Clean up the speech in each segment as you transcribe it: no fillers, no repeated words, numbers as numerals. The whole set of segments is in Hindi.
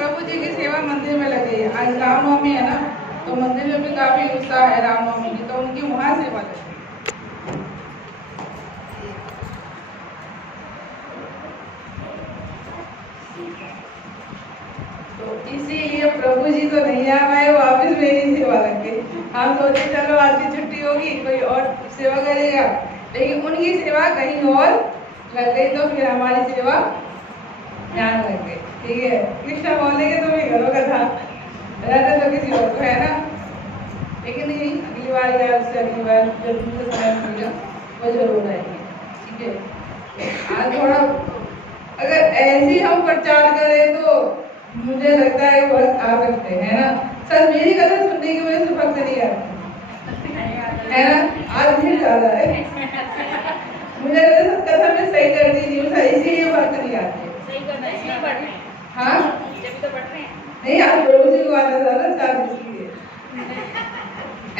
प्रभु जी की सेवा मंदिर में लगी है। आज रामनवमी है ना, तो मंदिर में भी काफी उत्साह है रामनवमी की, तो उनकी वहाँ सेवा लगी। तो इसीलिए प्रभु जी तो नहीं आ पाए, वापिस मेरी सेवा लग गई। हम सोचे चलो आज की छुट्टी होगी, कोई और सेवा करेगा, लेकिन उनकी सेवा कहीं और लग गई, तो फिर हमारी सेवा यहाँ लग गई। ठीक है, कृष्णा बोलेंगे तो भी घरों का था, रहना तो किसी और को है ना, लेकिन नहीं, अगली बार या उससे अगली बार जब मुझे समय मिलेगा वो जरूर आएंगे। ठीक है, आज थोड़ा अगर ऐसे हम प्रचार करें तो मुझे लगता है भक्त आ सकते हैं ना। सर मेरी कथा सुनने की वजह से भक्त नहीं आते है ना, आज भीड़ ज्यादा है। मुझे कथा में सही कर दीजिए सर, इसीलिए भक्त नहीं आते। सही करना है, इसलिए बढ़ रहे हैं। हाँ जब तो बढ़ रहे हैं। नहीं, आज प्रभु जी को आना था ना चार, इसलिए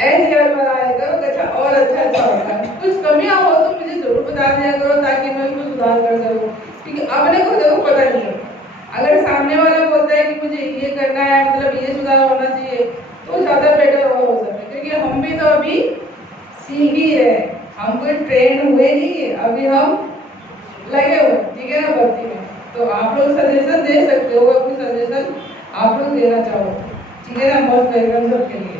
ऐसे और बनाया करो अच्छा और अच्छा होगा। कुछ कमियां हो तो मुझे जरूर बता दिया करो, ताकि मैं उसको सुधार कर सकूं। क्योंकि अपने को देखो पता नहीं होता, अगर सामने वाला बोलता है कि मुझे ये करना है, मतलब ये सुधार होना चाहिए, तो ज्यादा बेटर और हो सकता है। क्योंकि हम भी तो अभी सीख ही रहे, हम कोई ट्रेन हुए नहीं, अभी हम लगे हुए। ठीक है ना, भक्ति में। तो आप लोग सजेशन दे सकते हो, अपनी सजेशन आप लोग देना चाहो। ठीक है ना, बहुत वेलकम सबके लिए।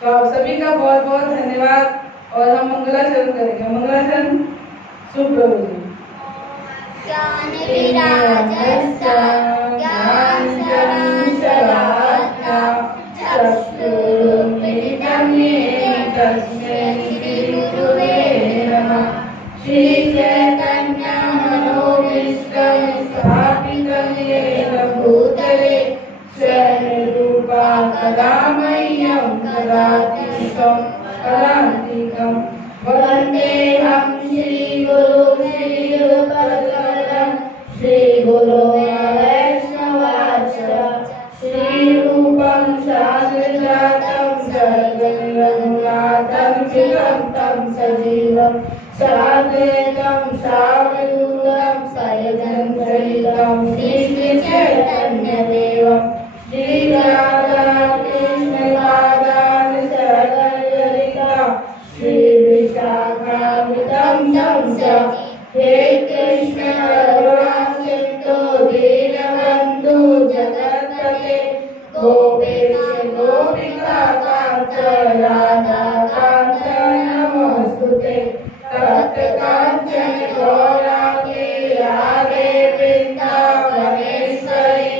तो आप सभी का बहुत बहुत धन्यवाद। और हम मंगलाचरण करेंगे। मंगलाचरण सुप्रभु जी। ज्ञान विराजस्य ज्ञानशरणं शलाका चक्षुरुन्मिलितं येन तस्मै श्रीगुरुवे नमः। श्रीचैतन्य मनोभीष्टं स्थापितं येन भूतले स्वयंरूपा कदा मह्यं ददाति पदान्तिकं। वन्देऽहं श्रीगुरुं श्रीयुतपदं श्रीगुरो वैष्णवांश्च। श्रीरूपं साग्रजातं सर्वं रघुनाथं चिरं तं सजीवं साद्वैतं सावधूतं सयजं सहितं श्रीचैतन्यदेवं श्रीराधाकृष्णपादान् सहगणललिता श्रीविशाखान्वितं तं च। हे कृष्ण करुणासिन्धो दीनबन्धु जगत्पते गोपेश गोपिकान्त राधाकान्त नमोऽस्तुते। तप्तकाञ्चन गौराङ्गी राधे वृन्दावनेश्वरी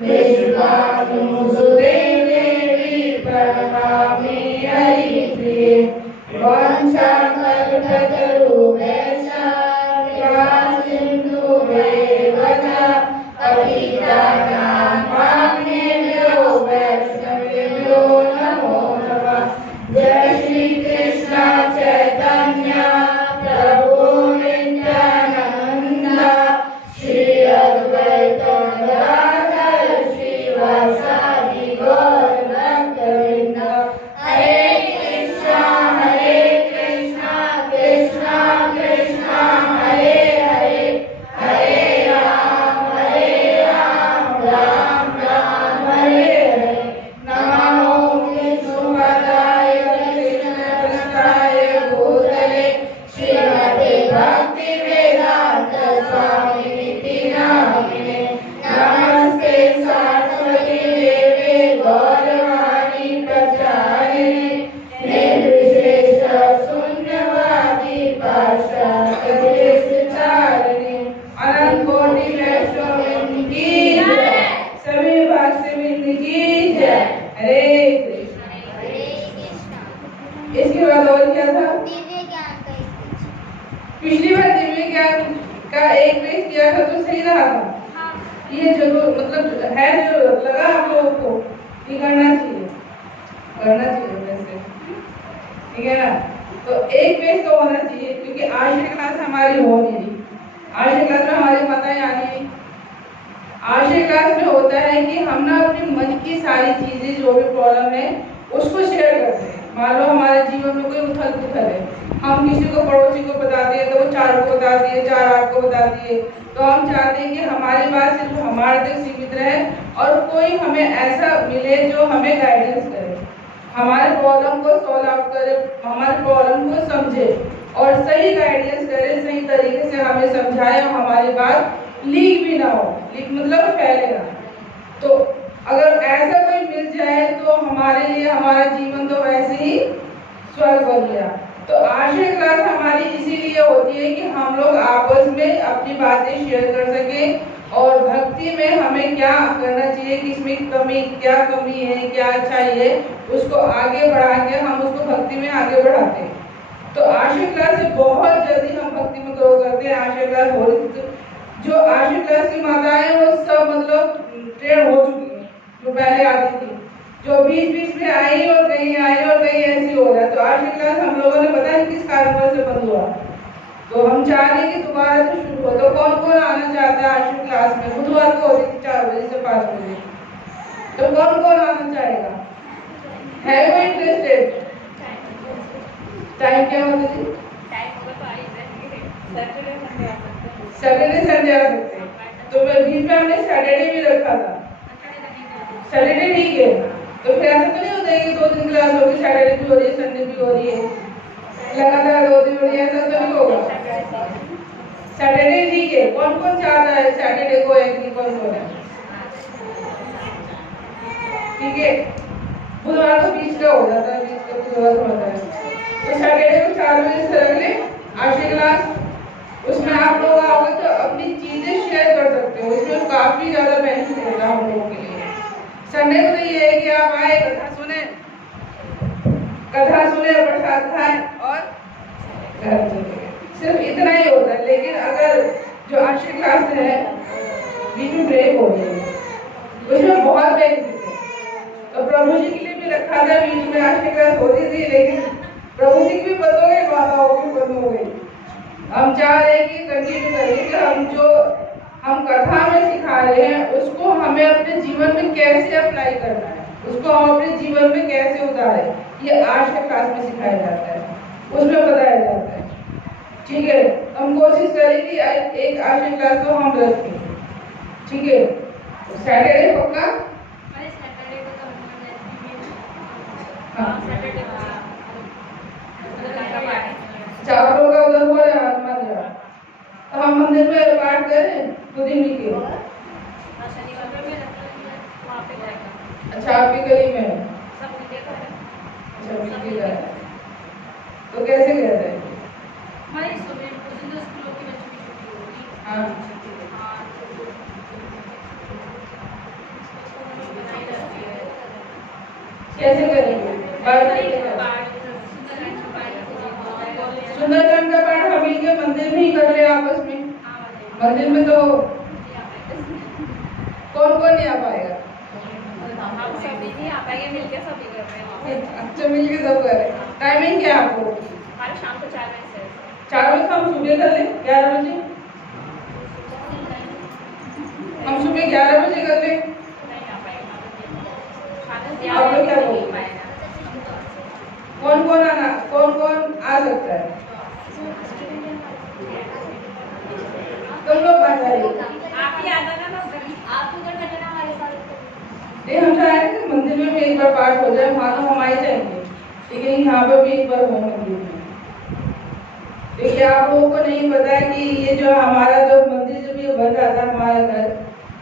विश्वानुसुते देवी प्रणमामि हरिप्रिये। वंशाकल्पतरुभ्यश्च कृपासिन्धुभ्येव च पतितानां पावनेभ्यो वैष्णवेभ्यो नमो नमः। जय श्री कृष्ण चैतन्य प्रभु नित्यानंद श्री अद्वैत गदाधर श्रीवासादि गौर भक्तवृंद। हरे कृष्णा कृष्णा कृष्णा हरे हरे, हरे राम राम राम हरे हरे। नमो विष्णुपदाय कृष्णपृष्ठाय भूतले श्रीमते भक्तिवेदांत स्वामिनिति नामिने। नमस्ते सरस्वती देवे गौरवाणी प्रचारिणे निर्विशेष शून्यवादी पाश्चात्यदेशचारिणे। अनंत कोटि वैष्णव की जय, सभी भक्तवृंद की जय। हरे कृष्ण। इसके बाद और क्या था? दिव्य ज्ञान का एक पेज। पिछली बार दिव्य ज्ञान का एक पेज किया था तो सही रहा था। हाँ। ये जरूर मतलब है, जो लगा आप लोगों को ये करना चाहिए वैसे। ठीक है ना, तो एक पेज तो होना चाहिए, क्योंकि आज की क्लास हमारी हो नहीं रही। आज की क्लास में हमारी माताएं आ गई। आज की क्लास में होता है कि हम ना अपने मन की सारी चीजें जो भी प्रॉब्लम है उसको शेयर करते हैं। मान लो हमारे जीवन में कोई उथल पुथल है, हम किसी को पड़ोसी को बता दिए तो वो 4 को बता दिए, 4 आपको बता दिए, तो हम चाहते हैं कि हमारी बात सिर्फ हमारे तक सीमित रहे और कोई हमें ऐसा मिले जो हमें गाइडेंस करे, हमारे प्रॉब्लम को सॉल्व आउट करे, हमारे प्रॉब्लम को समझे और सही गाइडेंस करे, सही तरीके से हमें समझाए और हमारी बात लीक भी ना हो, लीक मतलब फैले ना। तो अगर ऐसा कोई मिल जाए तो हमारे लिए हमारा जीवन तो वैसे ही स्वर्ग बन गया। तो आश्रय क्लास हमारी इसीलिए होती है कि हम लोग आपस में अपनी बातें शेयर कर सकें और भक्ति में हमें क्या करना चाहिए, किसमें कमी, क्या कमी है, क्या अच्छाई है, उसको आगे बढ़ा के हम उसको भक्ति में आगे बढ़ाते हैं। तो आश्रय क्लास से बहुत जल्दी हम भक्ति में ग्रो करते हैं। आश्रय क्लास हो जो आश्रय क्लास की माताएं हैं वो सब मतलब ट्रेन हो चुकी है, जो पहले आती थी, जो बीच में आई और कहीं ऐसी हो रहा है। तो आश्रय क्लास हम लोगों ने पता है किस कारणवश से बंद हुआ, तो हम चाह रहे हैं कि दोबारा से शुरू हो। तो कौन कौन आना चाहता है आश्रय क्लास में? बुधवार को होती थी 4 बजे से 5 बजे, तो कौन कौन आना चाहेगा? है वो इंटरेस्टेड? टाइम क्या होती थी? सैटरडे संडे आ सकते हैं, तो बीच में हमने सैटरडे भी रखा था। सैटरडे ठीक है, तो फिर ऐसा तो नहीं होता है कि 2 दिन क्लास होगी, सैटरडे भी हो रही है, संडे भी हो रही है, लगातार 2 दिन हो रही है, ऐसा तो नहीं होगा। सैटरडे ठीक है, कौन कौन चाहता है सैटरडे को? एक कौन कौन है? ठीक है, बुधवार को बीच का हो जाता है, बीच का बुधवार होता है, तो सैटरडे को 4 बजे से रख ले आश्रय क्लास। उसमें आप लोग आओगे तो अपनी चीजें शेयर कर सकते हो, उसमें काफी ज्यादा बेनिफिट होता है हम लोगों के लिए। संडे को तो ये है कि आप आए, कथा सुने, प्रसाद खाएं और घर चले गए, सिर्फ इतना ही होता है। लेकिन अगर जो आश्रय क्लास है बीच में ब्रेक हो रही है, उसमें बहुत बेनिफिट है। तो प्रभु जी के लिए भी रखा था, बीच में आश्रय क्लास होती थी, लेकिन प्रभु जी की भी बंद हो गई, माताओं की बंद हो गई। हम चाह रहे हैं कि कंटिन्यू करें कि हम कथा में सिखा रहे हैं उसको हमें अपने जीवन में कैसे अप्लाई करना है, उसको हम अपने जीवन में कैसे उतारें, ये आश्रय क्लास में सिखाया जाता है, उसमें बताया जाता है। ठीक है, हम कोशिश करें कि एक आश्रय क्लास तो हम रखें। ठीक है, सैटरडे पक्का? चार लोग का उधर हो रहा है हनुमान जी, तो हम मंदिर में पाठ करें खुद ही मिलके। अच्छा, आपकी गली में? अच्छा, मिलके जा रहा है, तो कैसे कह रहे हैं? हाँ, कैसे करेंगे? सुंदरकांड का पाठ हम मिलके मंदिर में ही कर ले आपस में। मंदिर में तो कौन कौन नहीं आ पाएगा? अच्छा, मिलके सब करें। टाइमिंग क्या है आपको? शाम को 4 बजे से 4 बजे। हम सुबह कर ले 11 बजे, हम सुबह 11 बजे कर ले। आप लोग क्या बोलते हैं? कौन कौन आ सकता है? तुम लोग बन जाइए, आप ही आ जाना ना, आप उधर बैठना हमारे साथ। नहीं, हम चाह रहे हैं कि मंदिर में भी एक बार पाठ हो जाए, वहाँ तो हम आए जाएंगे, लेकिन यहाँ पर भी एक बार हो मंदिर में। देखिए, आप लोगों को नहीं पता है कि ये जो हमारा जो मंदिर जब ये बन रहा था हमारा घर,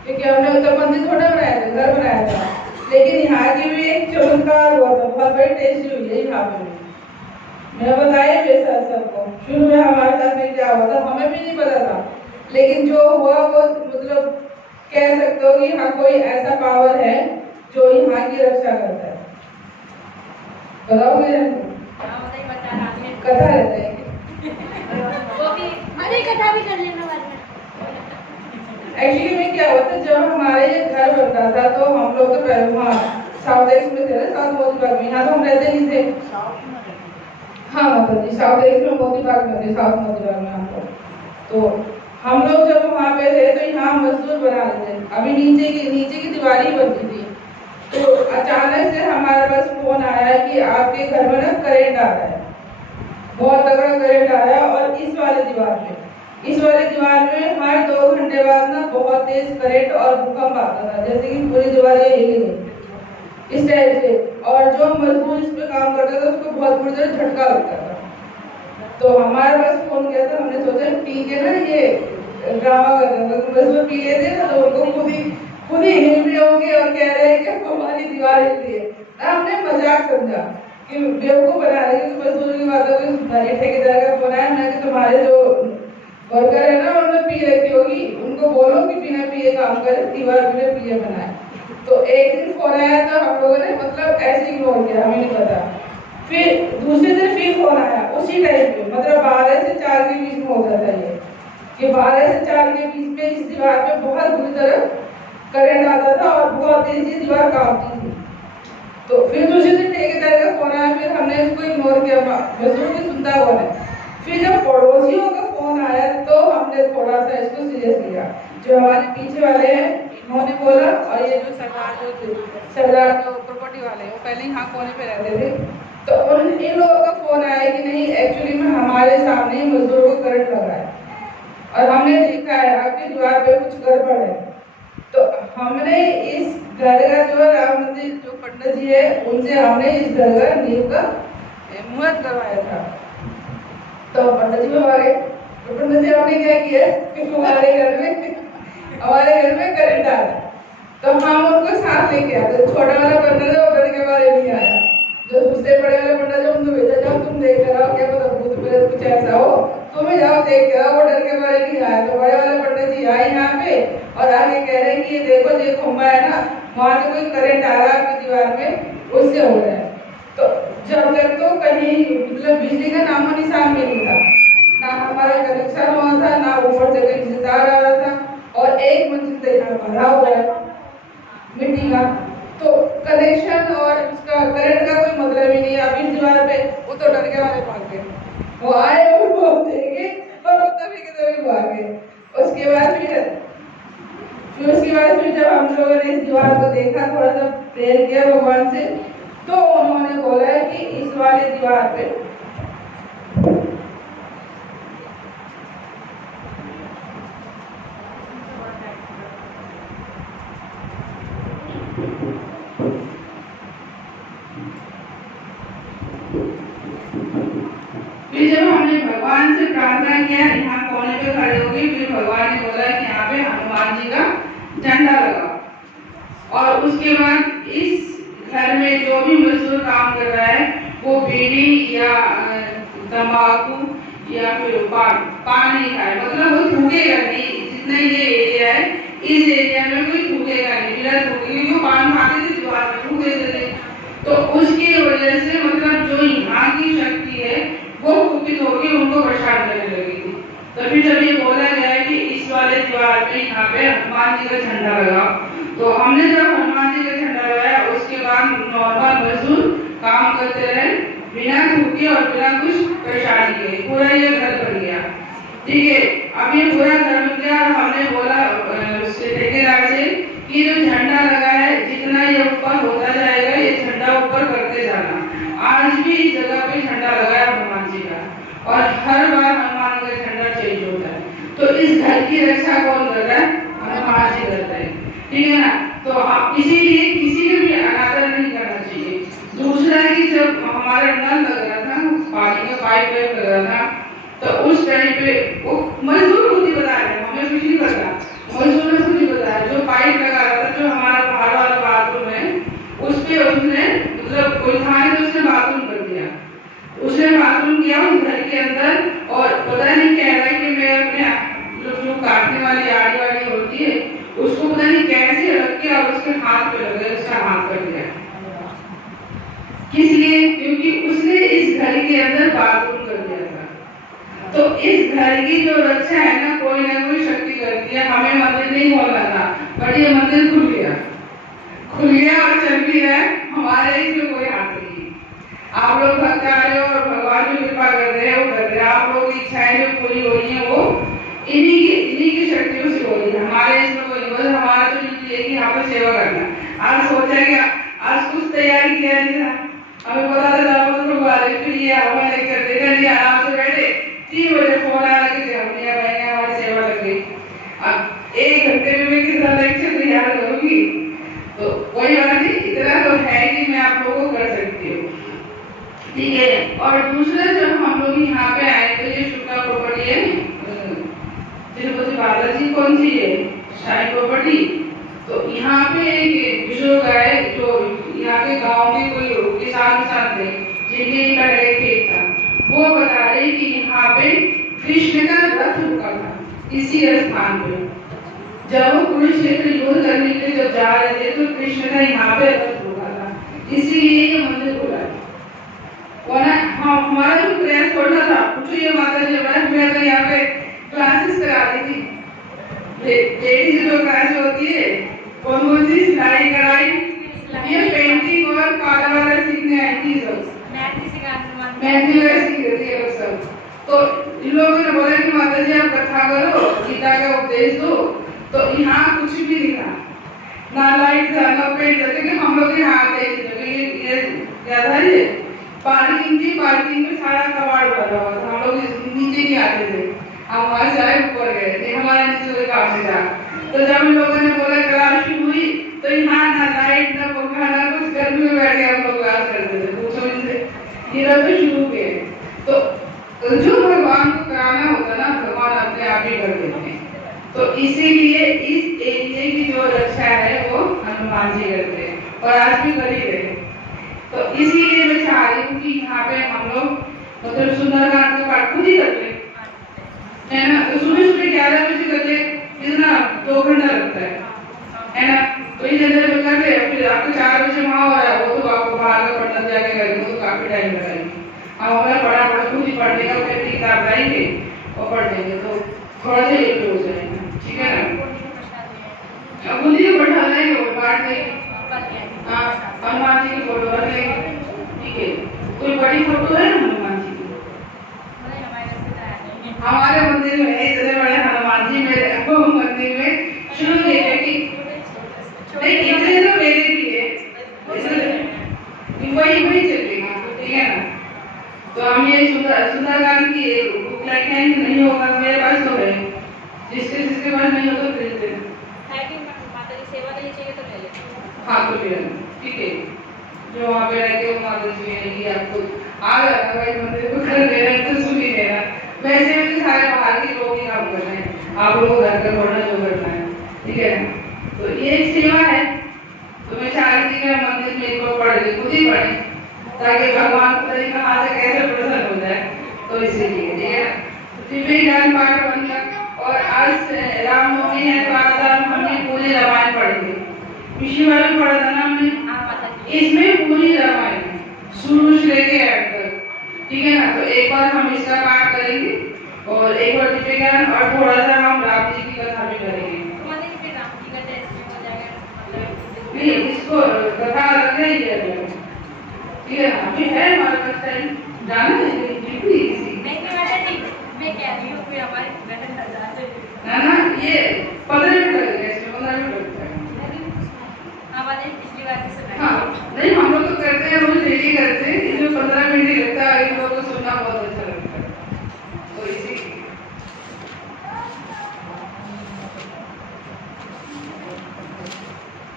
क्योंकि हमने उत्तर मंदिर थोड़ा बनाया था, घर बनाया था, लेकिन यहाँ की भी एक चमत्कार हुआ था, बहुत बड़ी टेस्टी हुई है यहाँ पे भी। मैं बताया वैसा सबको, शुरू में हमारे साथ में क्या हुआ था हमें भी नहीं पता था, लेकिन जो हुआ वो मतलब कह सकते हो कि हाँ कोई ऐसा पावर है जो यहाँ की रक्षा करता है। बताओगे? कथा रहता है वो भी, अरे कथा भी कर लेना बाद में। एक्चुअली में क्या होता है, जब हमारे घर बनता था तो हम लोग तो पहले वहाँ साउथ एक्स में थे ना, साउथ मोतीबाग में। यहाँ तो हम रहते नहीं थे। हाँ मतलब जी, साउथ एक्स में मोतीबाग में थे, साउथ मोतीबाग में हम लोग। तो हम लोग जब वहाँ पे थे तो यहाँ मजदूर बना रहे थे, अभी नीचे की दीवार ही बनती थी। तो अचानक से हमारे पास फोन आया है कि आपके घर में ना करंट आ रहा है, बहुत तगड़ा करंट आ रहा है, और इस वाले दीवार में हर 2 घंटे बाद ना बहुत तेज करंट और भूकंप आता था, जैसे कि पूरी दीवारें हिल गई इस टाइप से। और जो मजदूर इस पे काम करता था उसको बहुत बुरी तरह झटका लगता था। तो हमारे पास फोन किया था, हमने सोचा पी के ना ये ड्रामा कर रहे थे, तो मजदूर पी गए थे ना, तो उनको खुद ही हिल रहे होंगे और कह रहे हैं कि हमारी दीवार हिल रही है। हमने मजाक समझा कि बेवकूफ बना रहे हैं, मजदूर की बातों को सुनता है। ठेकेदार का फोन आया, मैंने कि तुम्हारे जो वर्कर है ना उन्होंने पी रखी होगी, उनको बोलो कि बिना पिए काम करे, दीवार बिना पिए बनाए। तो एक दिन फोन आया तो हम लोगों ने मतलब ऐसे इग्नोर किया, हमें नहीं पता। फिर दूसरे दिन फिर फोन आया उसी टाइम पे, मतलब 12 से 4 के बीच में होता था ये, कि 12 से 4 के बीच में इस दीवार पे बहुत बुरी तरह करंट आता था और बहुत तेजी से दीवार कांपती थी। तो फिर दूसरे दिन ठेकेदार का फोन आया, फिर हमने इसको इग्नोर किया, मजदूर भी सुनता कौन है। फिर जब पड़ोसियों का फोन आया तो हमने थोड़ा सा इसको सीरियस लिया। जो हमारे पीछे वाले हैं उन्होंने बोला, और ये जो सरदार जो प्रॉपर्टी वाले हैं वो पहले यहाँ कोने पे रहते थे, तो इन लोगों का फोन आया कि नहीं एक्चुअली में हमारे सामने मजदूरों को करंट लगा है और हमने देखा है आपकी दीवार पे कुछ गड़बड़ है। तो हमने इस घर का जो राम मंदिर जो पंडित जी है उनसे हमने इस घर का नींव का मुहूर्त करवाया था। तो पंडित जी आ गए, तो पंडित जी हमने क्या किया कि हमारे घर में करंट आ रहा, तो हम उनको साथ लेके आए। तो छोटा वाला पंडित है वो डर के बारे नहीं आया, जो दूसरे बड़े वाले पंडित है उनको भेजा, जाओ तुम देख कर आओ, क्या पता भूत प्रेत कुछ ऐसा हो, तुम्हें जाओ देख कर आओ। वो डर के बारे नहीं आया। तो बड़े वाले पंडित जी आए यहाँ पे और आगे कह रहे हैं कि ये देखो ये खंबा है ना, वहां से कोई करंट आ रहा है आपकी दीवार में, उससे हो रहा है। तो जब तक तो कहीं मतलब बिजली का नामो निशान भी नहीं था, ना हमारा कनेक्शन हुआ था, ना ऊपर से कहीं से तार आ रहा था, और एक मंजिल तो यहाँ भरा हुआ है मिट्टी का, तो कनेक्शन और उसका करंट का कोई मतलब ही नहीं है। अब इस दीवार पे वो तो डर के मारे भाग गए, वो आए और वो देखे और वो तभी के तभी भाग गए। उसके बाद फिर जब हम लोगों ने इस दीवार को देखा, थोड़ा सा प्रेयर किया भगवान से, तो उन्होंने बोला कि इस वाले दीवार पे फिर जब हमने भगवान से प्रार्थना किया, यहाँ कोने पे खड़े हो गए, फिर भगवान ने बोला कि यहाँ पे हनुमान जी का झंडा लगाओ। और उसके बाद इस घर में जो भी मजदूर काम कर रहा है वो बीड़ी या तंबाकू या फिर पान नहीं खाए, मतलब वो थूकेगा नहीं। जितना ये एरिया है इस एरिया में कोई थूकेगा नहीं, बिना थूके, क्योंकि वो पान खाते थे दीवार में थूक देते थे। तो उसकी वजह से मतलब जो यहाँ की शक्ति है वो कुपित होकर उनको परेशान करने लगी थी। तभी जब ये बोला गया है कि इस वाले दीवार पे यहाँ पे हनुमान जी का झंडा लगाओ, तो हमने जब हनुमान जी का झंडा लगाया उसके बाद नॉर्मल मजदूर काम करते रहे बिना थूके और बिना कुछ परेशानी के, पूरा ये घर बन गया। ठीक है, अब ये पूरा घर बन गया और हमने बोला ठेकेदार से कि जो झंडा लगा है जितना ये ऊपर होता जाएगा ये झंडा ऊपर करते जाना। आज भी इस जगह पे झंडा लगा है हनुमान जी का और हर बार हनुमान का झंडा चेंज होता है। तो इस घर की रक्षा कौन कर रहा है? हनुमान जी कर रहे हैं, ठीक है ना। तो इसीलिए किसी को भी अनादर नहीं करना चाहिए। दूसरा है कि जब हमारा नल लग रहा था, पानी का पाइप लग रहा था, तो उस टाइम पे वो मजदूर खुद ही बता रहे, हमें कुछ नहीं पता, मजदूर ने खुद ही बताया। जो पाइप लगा रहा था, जो हमारा बाहर वाला बाथरूम है उस पे उसने मतलब कोई था तो उसने बाथरूम कर दिया, उसने बाथरूम किया उस घर के अंदर। और पता नहीं कह रहा है कि मैं अपने जो काटने वाली आड़ी वाली होती है उसको पता नहीं कैसे रख के और उसके हाथ पे लग गया, उसका हाथ कट गया। किस लिए? क्योंकि उसने इस घर के अंदर बाथरूम कर दिया था। तो इस घर की जो रक्षा है ना कोई शक्ति करती है। हमें मंदिर नहीं खोलना था, बट ये मंदिर खुल गया और चल भी रहा है, हमारे इसमें कोई हाथ नहीं। आप लोग भक्त आ रहे हो और भगवान की कृपा कर रहे हो, कर रहे हैं। आप लोगों की इच्छाएं जो पूरी हो रही है वो इन्हीं की शक्तियों से हो रही है, हमारे इसमें कोई नहीं। बस हमारा तो ये कि यहाँ पर सेवा करना। आज सोचा कि आज कुछ तैयारी किया नहीं था, हमें वाली फिर ये हमें लेक्चर देकर लिए आराम से बैठे 3 बजे फोन आया कि हमने बहने हमारी सेवा लग गई। अब 1 घंटे में मैं कितना लेक्चर तैयार करूंगी, तो कोई बात नहीं, इतना तो है कि मैं आप लोगों को कर सकती हूँ, ठीक है। और दूसरा जब हम लोग यहाँ पे आए तो ये शुक्ला प्रॉपर्टी है, तिरुपति बालाजी कौन सी है, शाही प्रॉपर्टी। तो यहाँ पे एक बुजुर्ग आए जो यहाँ के गांव के कोई किसान थे जिनके पहले खेत था, वो बता रहे कि यहाँ पे कृष्ण का रथ रुका था इसी स्थान पे। जब वो कुरुक्षेत्र युद्ध करने के लिए जब जा रहे थे तो कृष्ण का यहाँ पे रथ रुका था, इसीलिए ये मंदिर खुला है। हमारा जो प्रयास करना था पूछो ये माता जी मैं तो यहाँ पे क्लासेस करा रही थी, लेडीज जो क्लास होती है कौन सी सिलाई कढ़ाई ये पेंटिंग और काला वाला सीखने आई थी, सब मेहंदी वगैरह सीख रही थी लोग सब। तो इन लोगों ने बोला कि माता जी आप कथा करो, गीता का उपदेश दो, तो यहाँ कुछ भी नहीं था, ना लाइट था ना पेंट था, क्योंकि हम लोग यहाँ आते थे ये क्या था ये पार्किंग में सारा कबाड़ भरा हुआ था, हम लोग नीचे नहीं आते थे, हम वहां से आए ऊपर गए थे, हमारे नीचे कोई काम नहीं था। तो जब इन लोगों ने बोला क्लास शुरू हुई तो यहाँ ना लाइट ना पंखा ना कुछ, गर्मी में बैठ के हम लोग क्लास करते थे, पूछो इनसे नीरव पे शुरू किए। तो जो भगवान को कराना होता ना भगवान अपने आप ही कर देते हैं। तो इसीलिए इस एरिया की जो रक्षा है वो हनुमान जी करते हैं और आज भी कर ही रहे। तो इसीलिए मैं चाह रही हूँ कि यहाँ पे हम लोग मतलब सुंदरकांड का पाठ खुद ही करते है ना। तो सुबह 11 बजे करते कितना 2 घंटा लगता है ना। तो ये जल्दी बजा के फिर आपको 4 बजे वहाँ हो रहा है, वो तो आपको बाहर का पढ़ना जाके करेंगे, वो तो काफी टाइम लगाएंगे। अब हमें पढ़ा खुद ही पढ़ने का फिर किताब लाएंगे और पढ़ लेंगे, तो थोड़ा सा लेट हो जाएगा, ठीक है ना। अब खुद ही बैठा लेंगे और बांट देंगे, हाँ हनुमान जी की फोटो रख लेंगे, ठीक है। कोई बड़ी फोटो है ना हनुमान जी की हमारे मंदिर में, इतने बड़े हनुमान जी मेरे मंदिर में शुरू किए कि नहीं इतने तो मेरे भी है, वही चलेगा, ठीक है ना। तो हम ये सुंदरकांड की बुकलेट है, नहीं होगा मेरे पास तो है, जिसके पास नहीं होगा खरीद लेना, माता जी सेवा के लिए चाहिए तो ले लेना, हाँ तो ले लेना, ठीक है। जो वहाँ पे रहते हो माता जी आएगी आपको आ जाना भाई मंदिर को कर लेना तो सुन ही लेना। वैसे भी सारे बाहर के लोग ही काम कर रहे हैं, आप लोगों को घर का करना जो करना है, ठीक है ना। तो ये एक सेवा है, तो मैं चाह रही थी कि मंदिर में एक बार पढ़ ले, खुद ही पढ़े ताकि भगवान को तरीका हाथ से कैसे प्रसन्न हो जाए, तो इसीलिए ठीक है। दिव्य ज्ञान पाठ बन गया और आज रामनवमी है तो आज हमने पूरी रामायण पढ़ी, पिछली बार भी पढ़ा था ना हमने, इसमें पूरी रामायण शुरू से लेके एंड तक, ठीक है ना। तो एक बार हम इसका पाठ करेंगे और एक बार दिव्य ज्ञान और थोड़ा सा हम राम जी की कथा भी करेंगे। नहीं इसको कथा रखना ही है, ठीक है ना। अभी है हमारे पास टाइम, जाना है बिल्कुल इजी। नहीं माता जी मैं कह रही हूँ कि हमारे बहन ना ये 15 मिनट लगेगा, इसमें 15 मिनट लगता है। हमारे पिछली बार भी सुना, हाँ नहीं हम लोग तो करते हैं, रोज डेली करते हैं, इसमें 15 मिनट ही लगता है, इन लोगों को सुनना बहुत अच्छा लगता है, तो इसी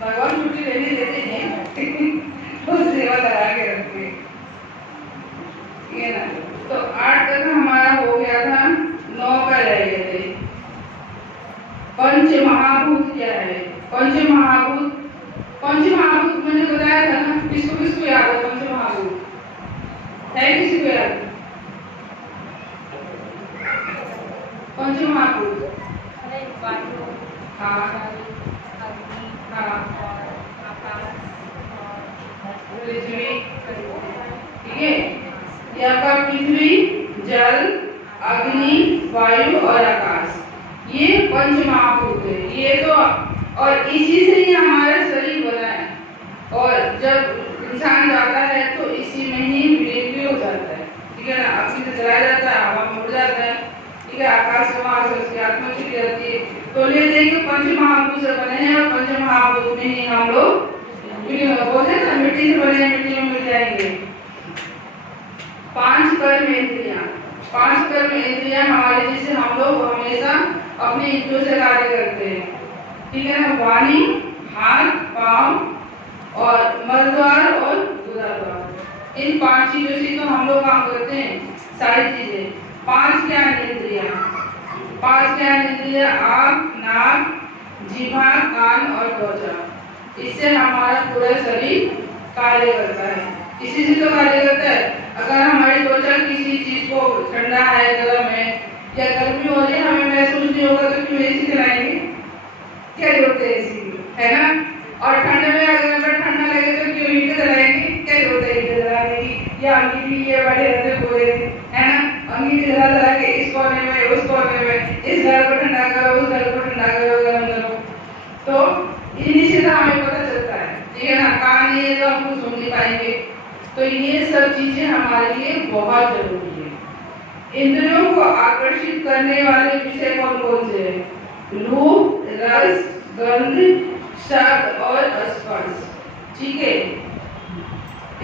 भगवान छुट्टी लेने देते हैं तो सेवा लगा के रखते हैं, ठीक है ना। तो 8 तक हमारा हो गया था, 9 पर रह गए थे। पंच महाभूत क्या है? पंच महाभूत मैंने बताया था ना, किसको याद है पंच महाभूत है, किसी को याद? पंच महाभूत हाँ पृथ्वी, ठीक है। ये आपका पृथ्वी, जल, अग्नि, वायु और आकाश, ये पंच महाभूत है। ये तो और इसी से ही हमारा शरीर बना है, और जब इंसान जाता है तो इसी में ही विलीन भी हो जाता है, ठीक है ना। अग्नि से जलाया जाता है, हवा में उड़ जाता है, ठीक है। आकाश से वहां से उसकी आत्मा चली जाती है। तो ले देंगे पंच महाभूत से बने हैं और पंच महाभूत में ही हम लोग बोलते हैं ना मिट्टी से बने हैं, मिट्टी में मिल जाएंगे, 5 कर्मेंद्रियां। 5 कर्मेंद्रियां हमारे, जिसे हम लोग हमेशा अपने इंद्रियों से कार्य करते हैं, ठीक है ना। वाणी, हाथ, पांव और मलद्वार और गुदाद्वार, इन 5 चीजों से तो हम लोग काम करते हैं सारी चीजें। 5 ज्ञानेंद्रियां, 5 ज्ञानेंद्रियां आँख, नाक, जीभा, कान और त्वचा, इससे हमारा पूरा शरीर कार्य करता है। इसी से तो कार्य करता है। अगर हमारी त्वचा किसी चीज को, ठंडा है, गर्म है या गर्मी हो रही है, हमें महसूस नहीं होगा तो क्यों एसी चलाएंगे? क्या जरूरत है एसी की, है ना। और ठंड में अगर ठंडा लगे तो क्यों हीटर चलाएंगे? क्या जरूरत है हीटर चलाने की? या अंगीठी ये बड़े रहते पूरे, है ना, अंगीठी चला के इस कोने में उस कोने में, इस घर को ठंडा करो, उस घर को ठंडा करो, गर्म करो। तो इन्हीं से तो हमें पता चलता है, ठीक है ना। कान नहीं है तो हम कुछ सुन नहीं पाएंगे। तो ये सब चीजें हमारे लिए बहुत जरूरी है। इंद्रियों को आकर्षित करने वाले विषय कौन कौन से हैं? रूप, रस, गंध, शब्द और स्पर्श, ठीक है।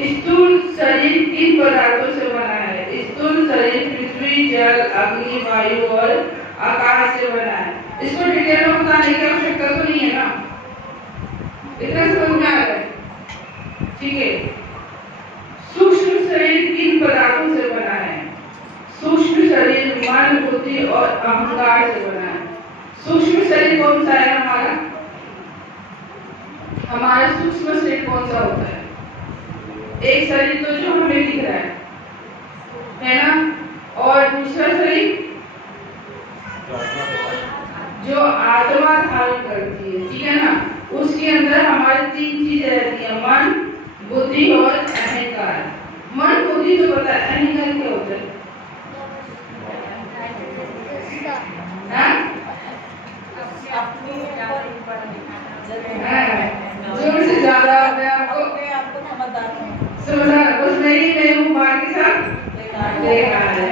स्थूल शरीर किन पदार्थों से बना है? स्थूल शरीर पृथ्वी, जल, अग्नि, वायु और आकाश से बना है। इसको डिटेल में बताने की आवश्यकता तो नहीं है ना, इतना समझ में आ रहा है, ठीक है। सूक्ष्म शरीर किन पदार्थों से बना है? सूक्ष्म शरीर मन, बुद्धि और अहंकार से बना है। सूक्ष्म शरीर कौन सा है हमारा? हमारा सूक्ष्म शरीर कौन सा होता है? एक शरीर तो जो हमें दिख रहा है ना, और दूसरा शरीर जो आत्मा धारण करती है, ठीक है ना। उसके अंदर हमारी 3 चीजें रहती है, मन, बुद्धि और अहंकार। मन, बुद्धि तो पता है, अहंकार क्या होता है? जोर से ज्यादा मैं आपको सुना, उसमें ही मैं हूँ, बाकी सब बेकार है।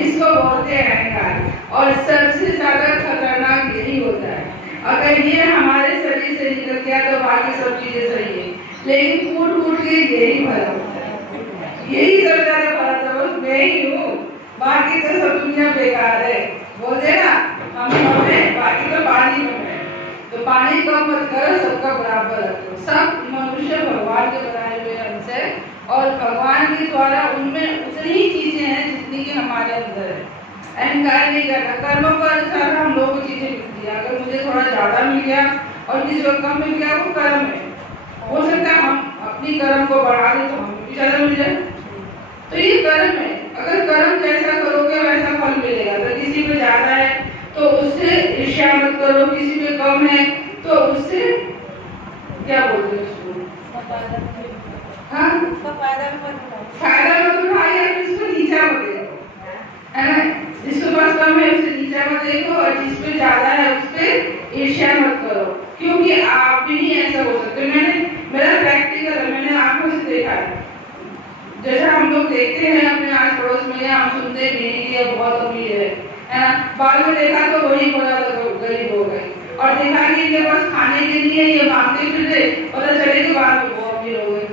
इसको बोलते हैं अहंकार। और सबसे ज्यादा खतरनाक यही होता है, अगर ये हमारे शरीर से निकल गया तो बाकी सब चीजें सही है, लेकिन फूट के यही भरा होता है, यही सब ज्यादा भरा था, बस मैं ही हूँ, बाकी तो सब दुनिया बेकार है, बोलते ना हम में, बाकी तो पानी में है। तो पानी कम मत करो, सबका बराबर रखो। सब मनुष्य भगवान के बनाए हुए हमसे, और भगवान के द्वारा उनमें उतनी ही चीजें हैं जितनी कि हमारे अंदर है। अहंकार नहीं करना, कर्मों के अनुसार हम लोगों को चीजें मिलती है। अगर मुझे थोड़ा ज्यादा मिल गया और किसी को कम मिल गया, वो कर्म है। हो सकता है हम अपनी कर्म को बढ़ा दें तो हमें भी ज्यादा मिल जाए, तो ये कर्म है। अगर कर्म जैसा करोगे वैसा फल मिलेगा। तो किसी पे ज्यादा है तो उससे ईर्ष्या मत करो, किसी पे कम है तो उससे क्या बोलते हैं उसको, हाँ, फायदा मत उठाइए, इसको नीचा मत देखो, है ना। जिसके पास कम है उससे नीचा मत देखो, और जिस पे ज्यादा है उस पे ईर्ष्या मत करो, क्योंकि आप भी ऐसा हो सकते। मेरा प्रैक्टिकल है, मैंने आंखों से देखा है। जैसा हम लोग देखते हैं अपने आस पड़ोस में, या हम सुनते भी नहीं कि बहुत अमीर है ना, बाद में देखा तो वही बोला तो गरीब हो गए, और देखा कि इनके पास खाने के लिए ये मांगते फिरते, पता चले कि बाद में वो अमीर हो गए।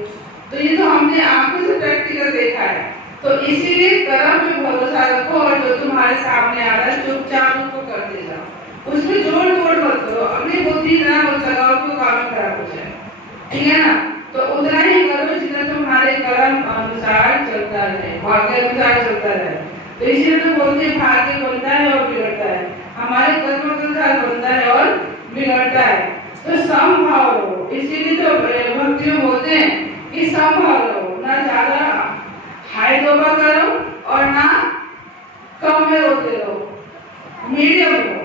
तो ये तो हमने आंखों से प्रैक्टिकल देखा है। तो इसीलिए कर्म पे भरोसा रखो, और जो तुम्हारे सामने आ रहा है चुपचाप उसको करते जाओ, उसमें जोड़ तोड़ मत करो, अपनी बुद्धि इतना मत लगाओ कि काम खराब हो जाए, ठीक है ना। तो उतना ही करो जितना तुम्हारे कर्म अनुसार चलता रहे, भाग्य अनुसार चलता रहे। तो इसलिए तो बोलते हैं भाग्य बनता है और बिगड़ता है, हमारे कर्म के अनुसार बनता है और बिगड़ता है। तो समभाव रहो, इसीलिए तो भक्तियों बोलते हैं कि समभाव रहो, ना ज्यादा हाई तोबा करो और ना कम में रोते रहो, मीडियम हो।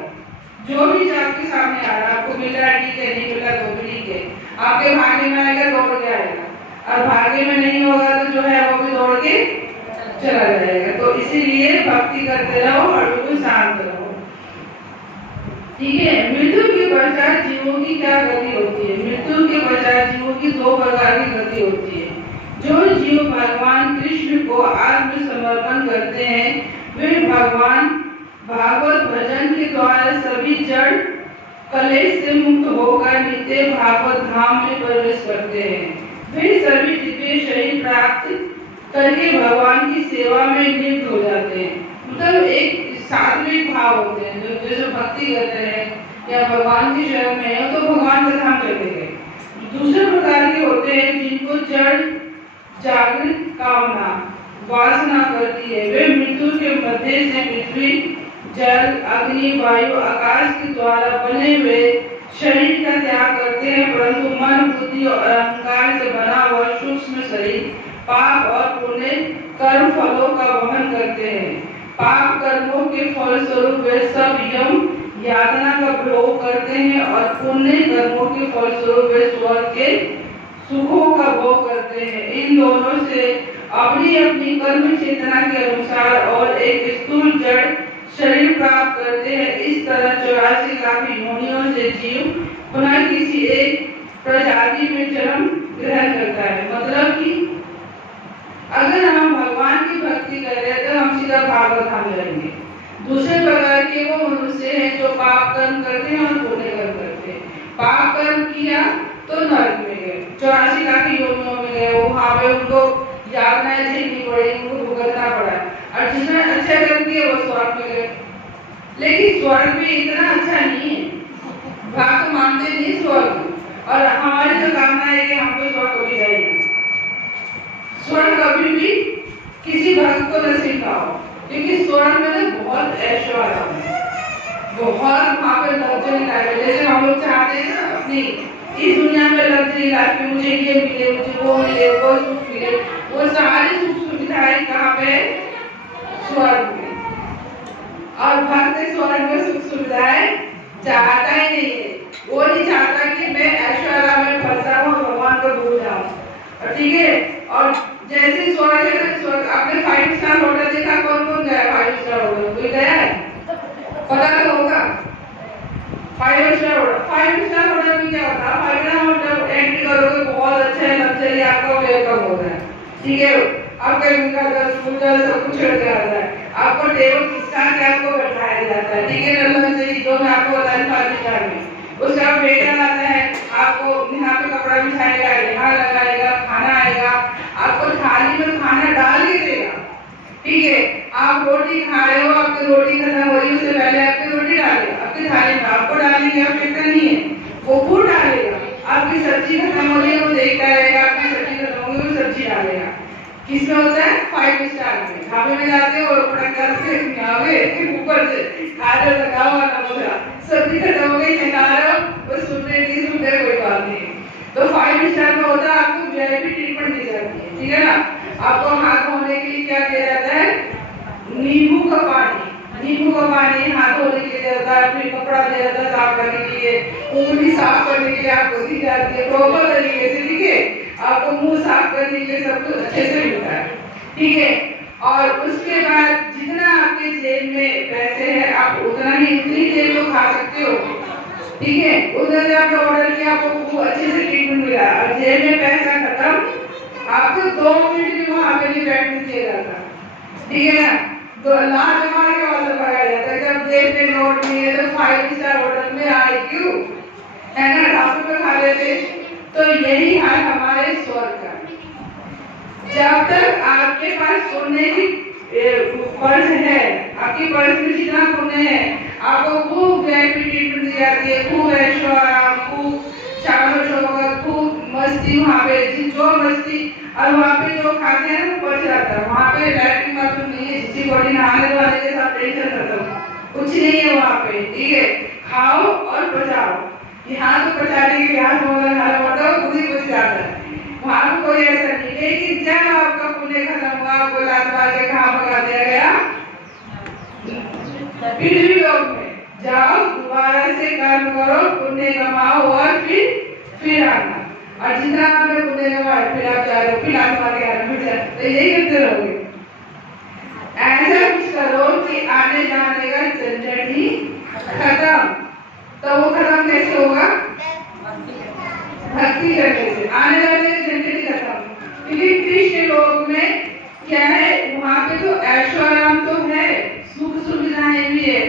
जो भी आपके सामने आ रहा है, आपको मिल रहा है ठीक है, नहीं मिला तो ठीक है, आपके भाग्य में आएगा दौड़ के आएगा, और भाग्य में नहीं होगा तो जो है वो भी दौड़ के चला जाएगा। तो इसीलिए भक्ति करते रहो और बिल्कुल शांत रहो, ठीक है। मृत्यु के पश्चात जीवों की क्या गति होती है? मृत्यु के पश्चात जीवों की 2 प्रकार की गति होती है। जो जीव भगवान कृष्ण को आत्मसमर्पण करते हैं, वे भगवान भागवत भजन के द्वारा सभी जड़ कलेश से मुक्त होकर नित्य भागवत धाम में प्रवेश करते हैं। वे सभी दिव्य शरीर प्राप्त करके भगवान की सेवा में लिप्त हो जाते हैं। मतलब एक सात्विक भाव होते हैं, जो भक्ति करते हैं या भगवान की शरण में है तो भगवान का काम करते हैं। दूसरे प्रकार के होते हैं जिनको जड़ जागृत कामना वासना करती है। वे मृत्यु के मध्य से पृथ्वी, जल, अग्नि, वायु, आकाश के द्वारा बने हुए शरीर का त्याग करते हैं, परंतु मन, बुद्धि और अहंकार से बना हुआ सूक्ष्म शरीर पाप और पुण्य कर्म फलों का वहन करते हैं। पाप कर्मों के फल स्वरूप वे सब यम यातना का भोग करते हैं और पुण्य कर्मों के फल स्वरूप वे स्वर्ग के सुखों का भोग करते हैं। इन दोनों से अपनी अपनी कर्म चेतना के अनुसार और एक स्थूल जड़ शरीर प्राप्त करते हैं। इस तरह 84 लाख योनियों से जीव पुनः किसी एक प्रजाति में जन्म ग्रहण करता है। मतलब कि अगर हम भगवान की भक्ति कर रहे हैं तो हम सीधा भागवत धाम जाएंगे। दूसरे प्रकार के वो मनुष्य हैं जो पाप कर्म करते हैं और पुण्य कर्म करते हैं। पाप कर्म किया तो नरक में गए, 84 लाख योनियों में गए, वहां पे उनको यातनाएं झेलनी पड़ी, उनको भुगतना पड़ा। और जिसने अच्छा कर्म किया वो स्वर्ग में गए। लेकिन स्वर्ग में इतना अच्छा नहीं है, भाग तो मानते नहीं स्वर्ग। और हमारी जो कामना है कि हमको स्वर्ग कभी जाएगा, स्वर्ग कभी भी किसी भक्त को नसीब ना हो, क्योंकि स्वर्ग में तो बहुत ऐश्वर्य है, बहुत वहाँ पे लग्जरी लाइफ है। जैसे हम लोग चाहते हैं ना अपनी इस दुनिया में लग्जरी लाइफ में मुझे ये मिले, मुझे वो मिले, वो सुख मिले, वो सारी सुख सुविधाएं कहाँ पे? स्वर्ग में। और भक्त स्वर्ग में सुख सुविधाएं चाहता ही नहीं है। वो नहीं चाहता कि मैं ऐश्वर्य में फंसा हूँ, भगवान को भूल जाऊँ। ठीक है। और जैसे स्वर्ग है ना, स्वर्ग आपने 5 स्टार होटल देखा, कौन कौन गया 5 स्टार होटल? कोई गया है? पता तो होगा 5 स्टार होटल। 5 स्टार होटल में क्या होता है? 5 स्टार होटल एंट्री करोगे, बहुत अच्छा है, लग्जरी आपका वेलकम होता है। ठीक है। आपका इनका सब कुछ करके आता है, आपको टेबल खिसका के आपको बैठाया जाता है। ठीक है। लग्जरी जो मैं आपको बताया 5 स्टार में, उसका वेटर आता है, आपको यहाँ पे कपड़ा बिछाएगा, यहाँ लगाएगा, खाना आएगा, आपको थाली में खाना डाल के देगा। ठीक है। आप रोटी खा रहे हो, आपकी रोटी खत्म हो रही है, उससे पहले आपकी रोटी डालेगा आपकी थाली में, आपको डालने की आवश्यकता नहीं है, वो खुद डालेगा। आपकी सब्जी खत्म हो रही है, वो देखता रहेगा, आपकी सब्जी खत्म हो गई, वो सब्जी डालेगा। किसमें होता है? 5 स्टार में। ढाबे में जाते हो और ऊपर से खा रहे हो, लगा हुआ नमूना, सब्जी खत्म हो गई, चला रहे हो, बस सुनने नहीं सुनते कोई बात नहीं। तो 5 स्टार में होता है, आपको वीआईपी ट्रीटमेंट दी जाती है। ठीक है ना। आपको हाथ धोने के लिए क्या दिया जाता है? नींबू का पानी, नींबू का पानी हाथ धोने के लिए जाता है, फिर कपड़ा दिया जाता है साफ करने के लिए, उंगली साफ करने के लिए आपको दी जाती है प्रॉपर तरीके से। ठीक है। आपको मुंह साफ करने के लिए सब कुछ अच्छे से मिलता है। ठीक है। और उसके बाद जितना आपके जेब में पैसे हैं, आप उतना ही उतनी देर तो खा सकते हो। ठीक है। उधर जाके ऑर्डर किया, आपको अच्छे से ट्रीटमेंट मिला, और जेब में पैसा खत्म, आपको 2 मिनट भी वहाँ पे नहीं बैठने दिया जाता। ठीक है ना। तो लास्ट हमारे के वाला लगाया जाता है, जब जेब में नोट नहीं है तो 5 स्टार होटल में आए क्यों? है ना, ढाबे पे खा लेते। तो यही हाल हमारे स्वर्ग का। जब तक आपके पास सोने की पर्स है, आपकी पर्स में जितना सोने है, आपको खूब वीआईपी ट्रीटमेंट दी जाती है, खूब ऐश्वर्य, खूब शाम शौकत, खूब मस्ती वहाँ पे, जो मस्ती। और वहाँ पे जो खाते हैं ना बच जाता है। वहाँ पे लैट्रिन बाथरूम नहीं है, जिसकी बॉडी नहाने वाले के साथ टेंशन खत्म, कुछ नहीं है वहाँ पे। ठीक है। खाओ और बचाओ। यहाँ तो बचाने के लिए हाथ बताओ खुद ही बच जाता है, वहाँ कोई ऐसा नहीं। लेकिन जब आपका पुण्य खत्म हुआ, आपको लात मार के कहाँ भगा दिया गया? पृथ्वी लोक में। जाओ दोबारा से कर्म करो, पुण्य कमाओ और फिर आना। और जितना आपने पुण्य कमाया फिर आप जा रहे हो, फिर लात मार के आना, तो यही करते रहोगे। ऐसा कुछ करो कि आने जाने का झंझट ही खत्म। तो वो खत्म कैसे होगा? भक्ति करने से। आने वाले झंझट ही खत्म। क्योंकि कृष्ण लोक में क्या है, वहाँ पे तो ऐश्वर्य तो है, सुख सुविधाएं भी है,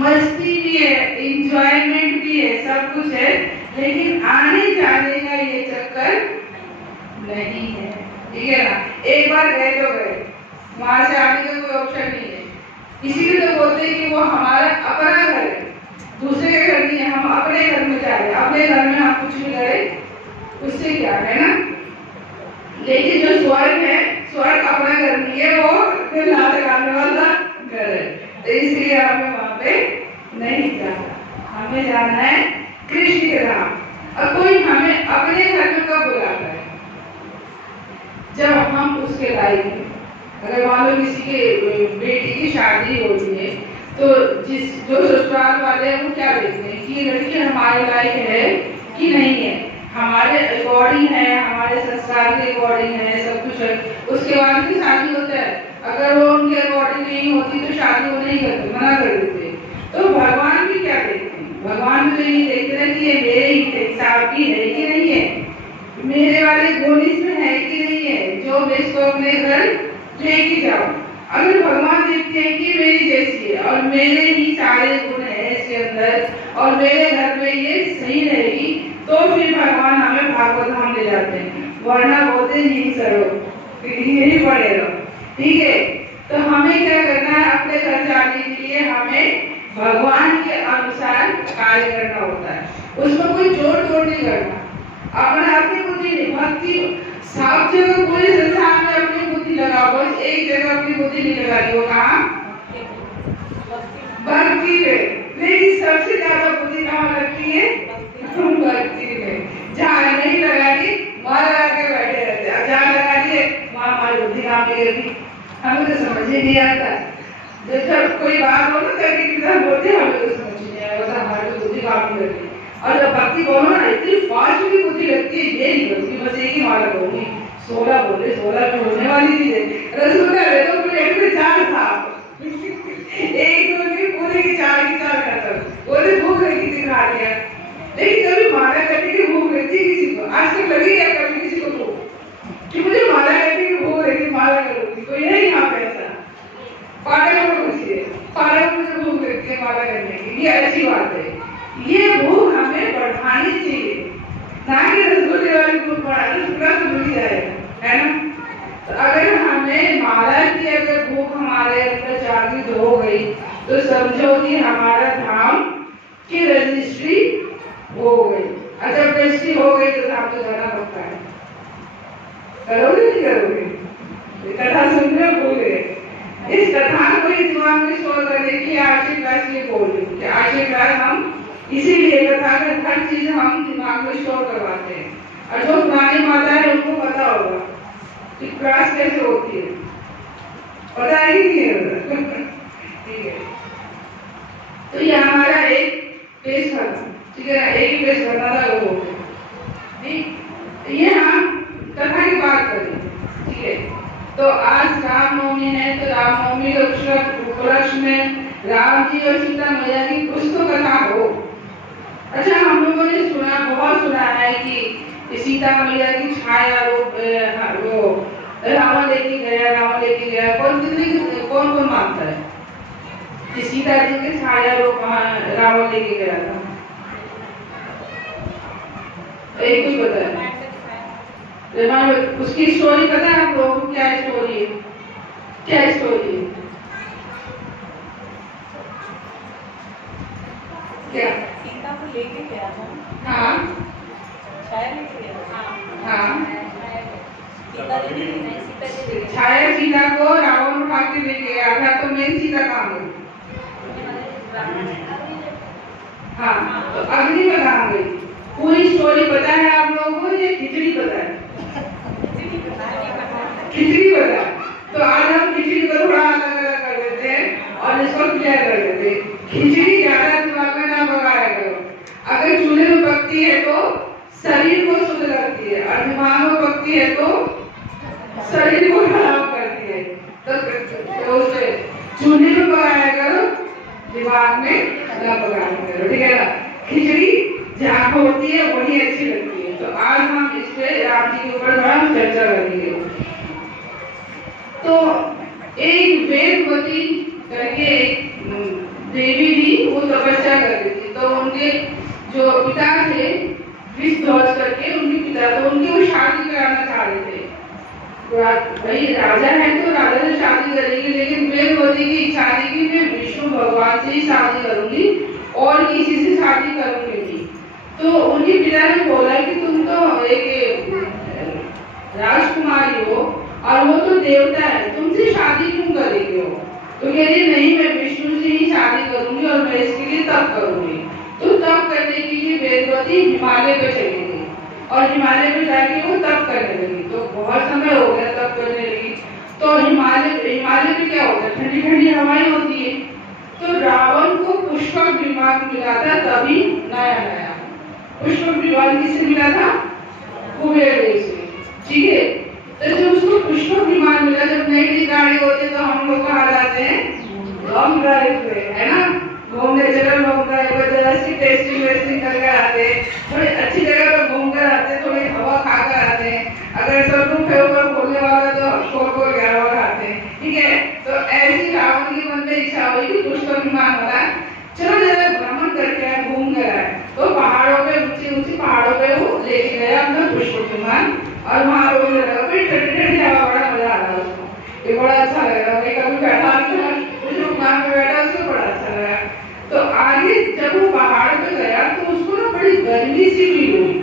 मस्ती भी है, इंजॉयमेंट भी है, सब कुछ है, लेकिन आने जाने का ये चक्कर नहीं है। ठीक है ना। एक बार गए तो गए, वहां से आने का कोई ऑप्शन नहीं है। इसीलिए तो बोलते हैं कि वो हमारा अपना घर है, दूसरे के घर नहीं है। हम अपने घर में जा रहे हैं, अपने घर में हम कुछ भी करें उससे क्या है ना। लेकिन जो स्वर्ग है, स्वर्ग अपना घर नहीं है, वो दिल लगाने वाला घर है। तो इसलिए हमें वहां पे नहीं जाना, हमें जाना है कृष्ण के धाम। और कोई हमें अपने घर में कब बुलाता है? जब हम उसके लायक हैं। अगर मान लो किसी के बेटी की शादी होती है तो जो ससुराल वाले हैं वो क्या देखते हैं कि ये लड़की हमारे लायक है कि नहीं है, हमारे अकॉर्डिंग है, हमारे संस्कार के अकॉर्डिंग है, सब कुछ है, उसके बाद भी शादी होता है। अगर वो उनके अकॉर्डिंग नहीं होती तो शादी वो नहीं करते, मना कर देते। तो भगवान भी क्या देखते हैं? भगवान भी तो ये देखते हैं कि ये मेरे हिसाब की है कि नहीं है, मेरे वाले गुण इसमें है कि नहीं है, जो मैं इसको अपने घर लेके जाऊं। अगर भगवान देखते हैं कि मेरी जैसी है और मेरे ही सारे गुण है इसके अंदर और मेरे घर में ये सही रहेगी, तो फिर भगवान हमें भागवत धाम ले जाते हैं। वरना बोलते यही करो, यही पढ़े रहो। ठीक है, तो हमें क्या करना है? अपने घर जाने के लिए हमें भगवान के अनुसार कार्य करना होता है, उसमें कोई जोड़ तोड़ नहीं करना। अपने अपनी बुद्धि भक्ति सब जगह पूरे संसार में अपनी बुद्धि लगाओ, बस एक जगह अपनी बुद्धि नहीं लगानी। वो कहाँ? भक्ति में। लेकिन सबसे ज्यादा बुद्धि कहाँ लगती है? भक्ति में। जहाँ नहीं लगानी वहाँ लगा के बैठे रहते हैं, जहाँ लगा दिए वहाँ हमारी बुद्धि काम नहीं करती। हमें तो समझ ही नहीं आता। जब कोई बात हो ना बोलते हमें तो समझ नहीं आएगा, हमारी तो बुद्धि काम नहीं करती। और जब भक्ति बोलो ना इतनी फास्ट की बुद्धि लगती है, ये नहीं लगती। बस एक ही माला कहूंगी, 16 बोले, 16 में होने वाली चीज है। रसगुल्ला ले तो प्लेट में 4 था, एक दो नहीं पूरे की 4 की 4 खत्म। बोले भूख लगी थी, खा लिया। लेकिन कभी माला करने की भूख लगती है किसी को? आज तक लगी है कभी किसी को भूख कि मुझे माला करने की भूख लगी, माला करूंगी? कोई है यहाँ पे ऐसा? पागल को पूछिए, पागल को मुझे भूख लगती है माला करने की, ये अच्छी बात है। ये भूख हमें बढ़ानी चाहिए, ना कि रसगुल्ले वाली भूख बढ़ानी, रसगुल्ला तो भूल जाएगा, है ना। तो अगर हमें माला की अगर भूख हमारे अंदर जागृत हो गई तो समझो कि हमारा धाम की रजिस्ट्री हो गई। और जब रजिस्ट्री हो गई तो धाम तो जाना पड़ता है। करोगे नहीं करोगे? कथा सुन रहे भूल गए। इस कथा को ही दिमाग में स्टोर करने की आर्शिक क्लास ये बोल रही है। आर्शिक क्लास हम इसीलिए कथा में हर चीज हम दिमाग में स्टोर करवाते हैं। और जो पुरानी माता है उनको पता होगा कि क्लास कैसे होती है, पता है कि नहीं होता? ठीक है, तो ये हमारा एक पेश करना, ठीक है ना, एक ही पेश करना था वो। ठीक, ये हम कथा की बात करें। ठीक है, तो आज रामनवमी है, तो रामनवमी के उपलक्ष्य में राम जी और सीता मैया की कुछ तो कथा हो। अच्छा, हम लोगों ने सुना, बहुत सुना है कि सीता मैया की छाया वो रावण लेके गया। कौन मानता है कि सीता जी के छाया रूप रावण लेके गया था? एक कुछ पता है? उसकी स्टोरी पता है आप लोगों को? क्या स्टोरी है? क्या स्टोरी है? क्या? सीता को लेके गया था। हाँ, छाया लेके गया था। हाँ, छाया सीता को रावण उठा के लेके गया था, तो मेन सीता कहाँ गई? हाँ, तो अग्नि में कहाँ गई? पूरी स्टोरी पता है आप लोगों को? ये खिचड़ी पता है? खिचड़ी पता है? तो आज हम खिचड़ी को थोड़ा अलग अलग कर देते हैं और इसको क्लियर कर देते हैं। खिचड़ी ज्यादा दिमाग में ना पकाया करो। अगर चूल्हे में पकती है तो शरीर को शुद्ध करती है, और दिमाग में पकती है तो शरीर को खराब करती है। तो उसे चूल्हे में पकाया करो, दिमाग में ना पकाया करो, ठीक है ना। खिचड़ी जहाँ होती है वही अच्छी लगती है। तो आज हम इस पे राम जी के ऊपर थोड़ा चर्चा करेंगे। तो एक वेदवती करके एक देवी थी, वो तपस्या कर रही थी। तो उनके जो पिता थे विष ध्वज करके, उनके पिता, तो उनकी वो शादी कराना चाह रहे थे। भाई राजा है तो राजा से शादी करेगी, लेकिन वेदवती की इच्छा थी कि मैं विष्णु भगवान से ही शादी करूंगी और किसी से शादी करूंगी नहीं। तो उनके पिता ने बोला कि तुम तो एक राजकुमारी हो और वो तो देवता है, तुमसे शादी क्यों करेगी हो? तो कह रही नहीं, मैं विष्णु से ही शादी करूंगी और मैं इसके लिए तप करूंगी। तो तप करने के लिए वेदवती हिमालय पे चली गई और हिमालय पे जाके वो तप करने लगी। तो बहुत समय हो गया तप करने लगी। तो हिमालय पे क्या होता है, ठंडी ठंडी हवाएं होती है। तो रावण को पुष्पक विमान मिला था तभी, नया नया पुष्पक विमान किससे मिला था? कुबेर देव से, ठीक है। तो जब उसको पुष्पक विमान मिला, जब नई नई गाड़ी होती तो हम लोग कहाँ जाते हैं? लॉन्ग ड्राइव पे, है ना, घूमने चलो लॉन्ग ड्राइव पर, जरा सी टेस्टिंग वेस्टिंग करके आते हैं, थोड़ी अच्छी जगह पर घूम कर आते हैं, थोड़ी हवा खा कर आते हैं। अगर सब के ऊपर खोलने वाला तो खोल को गया हुआ आते हैं, ठीक है। तो ऐसी रावण की मन में इच्छा हुई कि पुष्पक विमान वाला चलो जरा भ्रमण करके आए, घूम कर आए। तो पहाड़ों पे, ऊंची ऊंची पहाड़ों पे वो लेके गया अपना पुष्पक विमान और वहां रोने लगा। फिर ठंडी ठंडी हवा, बड़ा मजा आ रहा उसको, ये बड़ा अच्छा लग रहा है। कभी बैठा पुष्पक विमान में बैठा, उसको बड़ा अच्छा लगा। तो आगे जब वो पहाड़ पे गया तो उसको ना बड़ी गर्मी सी फील हुई।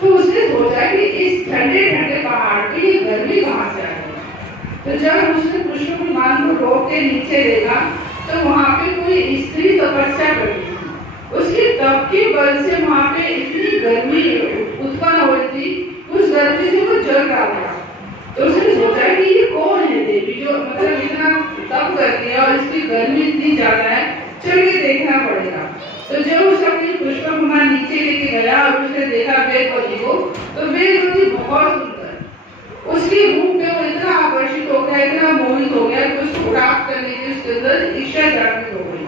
तो उसने सोचा कि इस ठंडे ठंडे पहाड़ पे ये गर्मी कहाँ से आ गई। तो जब उसने पुष्पक विमान को रोक के नीचे देखा तो वहां पे कोई स्त्री तपस्या कर रही थी। उसके तप के बल से वहां पे इतनी गर्मी उत्पन्न हो रही थी, उस गर्मी से वो जल रहा था। तो उसने सोचा कि ये कौन है देवी जो मतलब इतना तप करती है और इसकी गर्मी इतनी ज्यादा है, चल के देखना पड़ेगा। तो जब उस अपनी पुष्पक विमान नीचे लेके गया और उसने देखा वेदवती को, तो वेदवती बहुत सुंदर, उसके रूप में वो इतना आकर्षित हो गया, इतना मोहित हो गया कि उसको प्राप्त करने की उसके अंदर इच्छा जागृत हो गई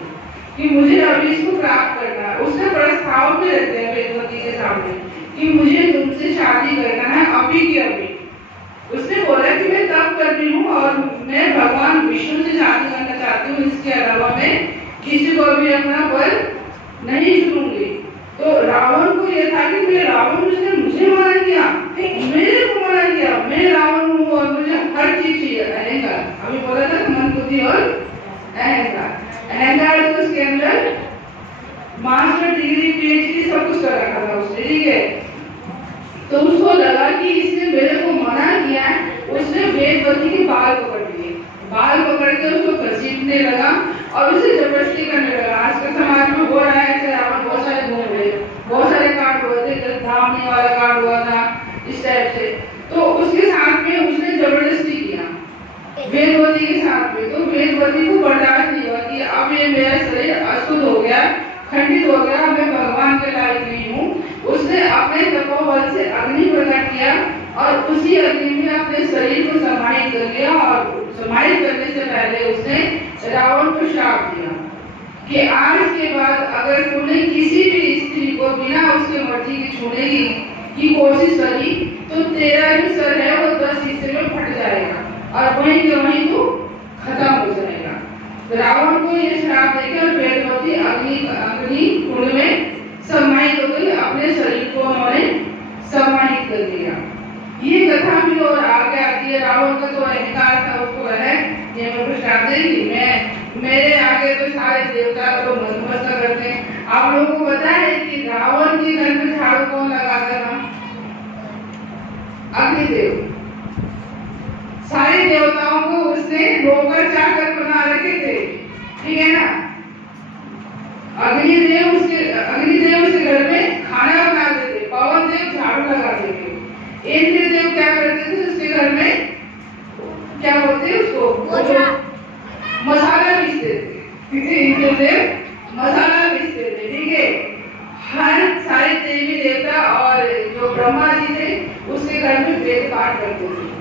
कि मुझे अभी इसको प्राप्त करना है। उसने प्रस्ताव में रखते हैं वेदवती के सामने कि मुझे तुमसे शादी करना है अभी की अभी। उसने बोला कि मैं तप कर रही हूँ और मैं भगवान विष्णु से शादी करना चाहती हूँ, इसके अलावा मैं किसी को भी अपना वर नहीं चुनूंगी। तो रावण को यह था कि मैं रावण, उसने मुझे मना किया, मेरे को मना किया, मैं रावण हूँ और मुझे हर चीज चाहिए। अहंकार, अभी बोला था मन बुद्धि और अहंकार। अहंकार तो उसके अंदर मास्टर डिग्री पीएचडी सब कुछ कर रखा था उसने, ठीक है। तो उसको लगा कि इसने मेरे को मना किया है। उसने वेदवती के बाल पकड़ लिए, बाल पकड़ के उसको घसीटने लगा और उसे जबरदस्ती करने लगा। आज के समाज में हो रहा है, रावण बहुत सारे घूम रहे, बहुत सारे कांड हुए थे, धामनी वाला कांड हुआ था इस टाइप से। तो उसके साथ में उसने जबरदस्ती किया वेदवती के साथ में। तो वेदवती को बर्दाश्त नहीं हुआ कि अब ये मेरा शरीर अशुद्ध हो गया, खंडित हो गया, मैं भगवान के लायक नहीं हूँ। उसने अपने तपोबल से अग्नि प्रकट किया और उसी अग्नि में अपने शरीर को समाहित कर लिया और समाहित करने से पहले उसने रावण को श्राप दिया कि आज के बाद अगर तुमने किसी भी स्त्री को बिना उसके मर्जी की छूने की कोशिश करी तो तेरा जो सर है वो 10 हिस्से में फट जाएगा और वहीं के वहीं तो खत्म हो जाएगा। तो रावण को ये श्राप देकर वेदवती अग्नि कुंड में समाहित हो गई, अपने शरीर को उन्होंने समाहित कर दिया। ये कथा भी और आगे आती है। रावण का तो अहंकार था, उसको है ये मेरे को श्राप देगी, मैं मेरे आगे तो सारे देवता को नतमस्तक करते हैं। आप लोगों को पता है कि रावण के घर में झाड़ू कौन लगाता था? अग्निदेव। सारे देवताओं को उसने नौकर चाकर बना रखे थे, ठीक है ना। अग्निदेव उसके घर में खाना बनाते थे, पवन देव झाड़ू लगाते थे, इंद्रदेव क्या करते थे उसके घर में, क्या बोलते हैं उसको, मसाला पीसते थे। इंद्रदेव मसाला पीसते थे, ठीक है। हर सारे देवी देवता और जो ब्रह्मा जी थे उसके घर में वेद पाठ करते थे,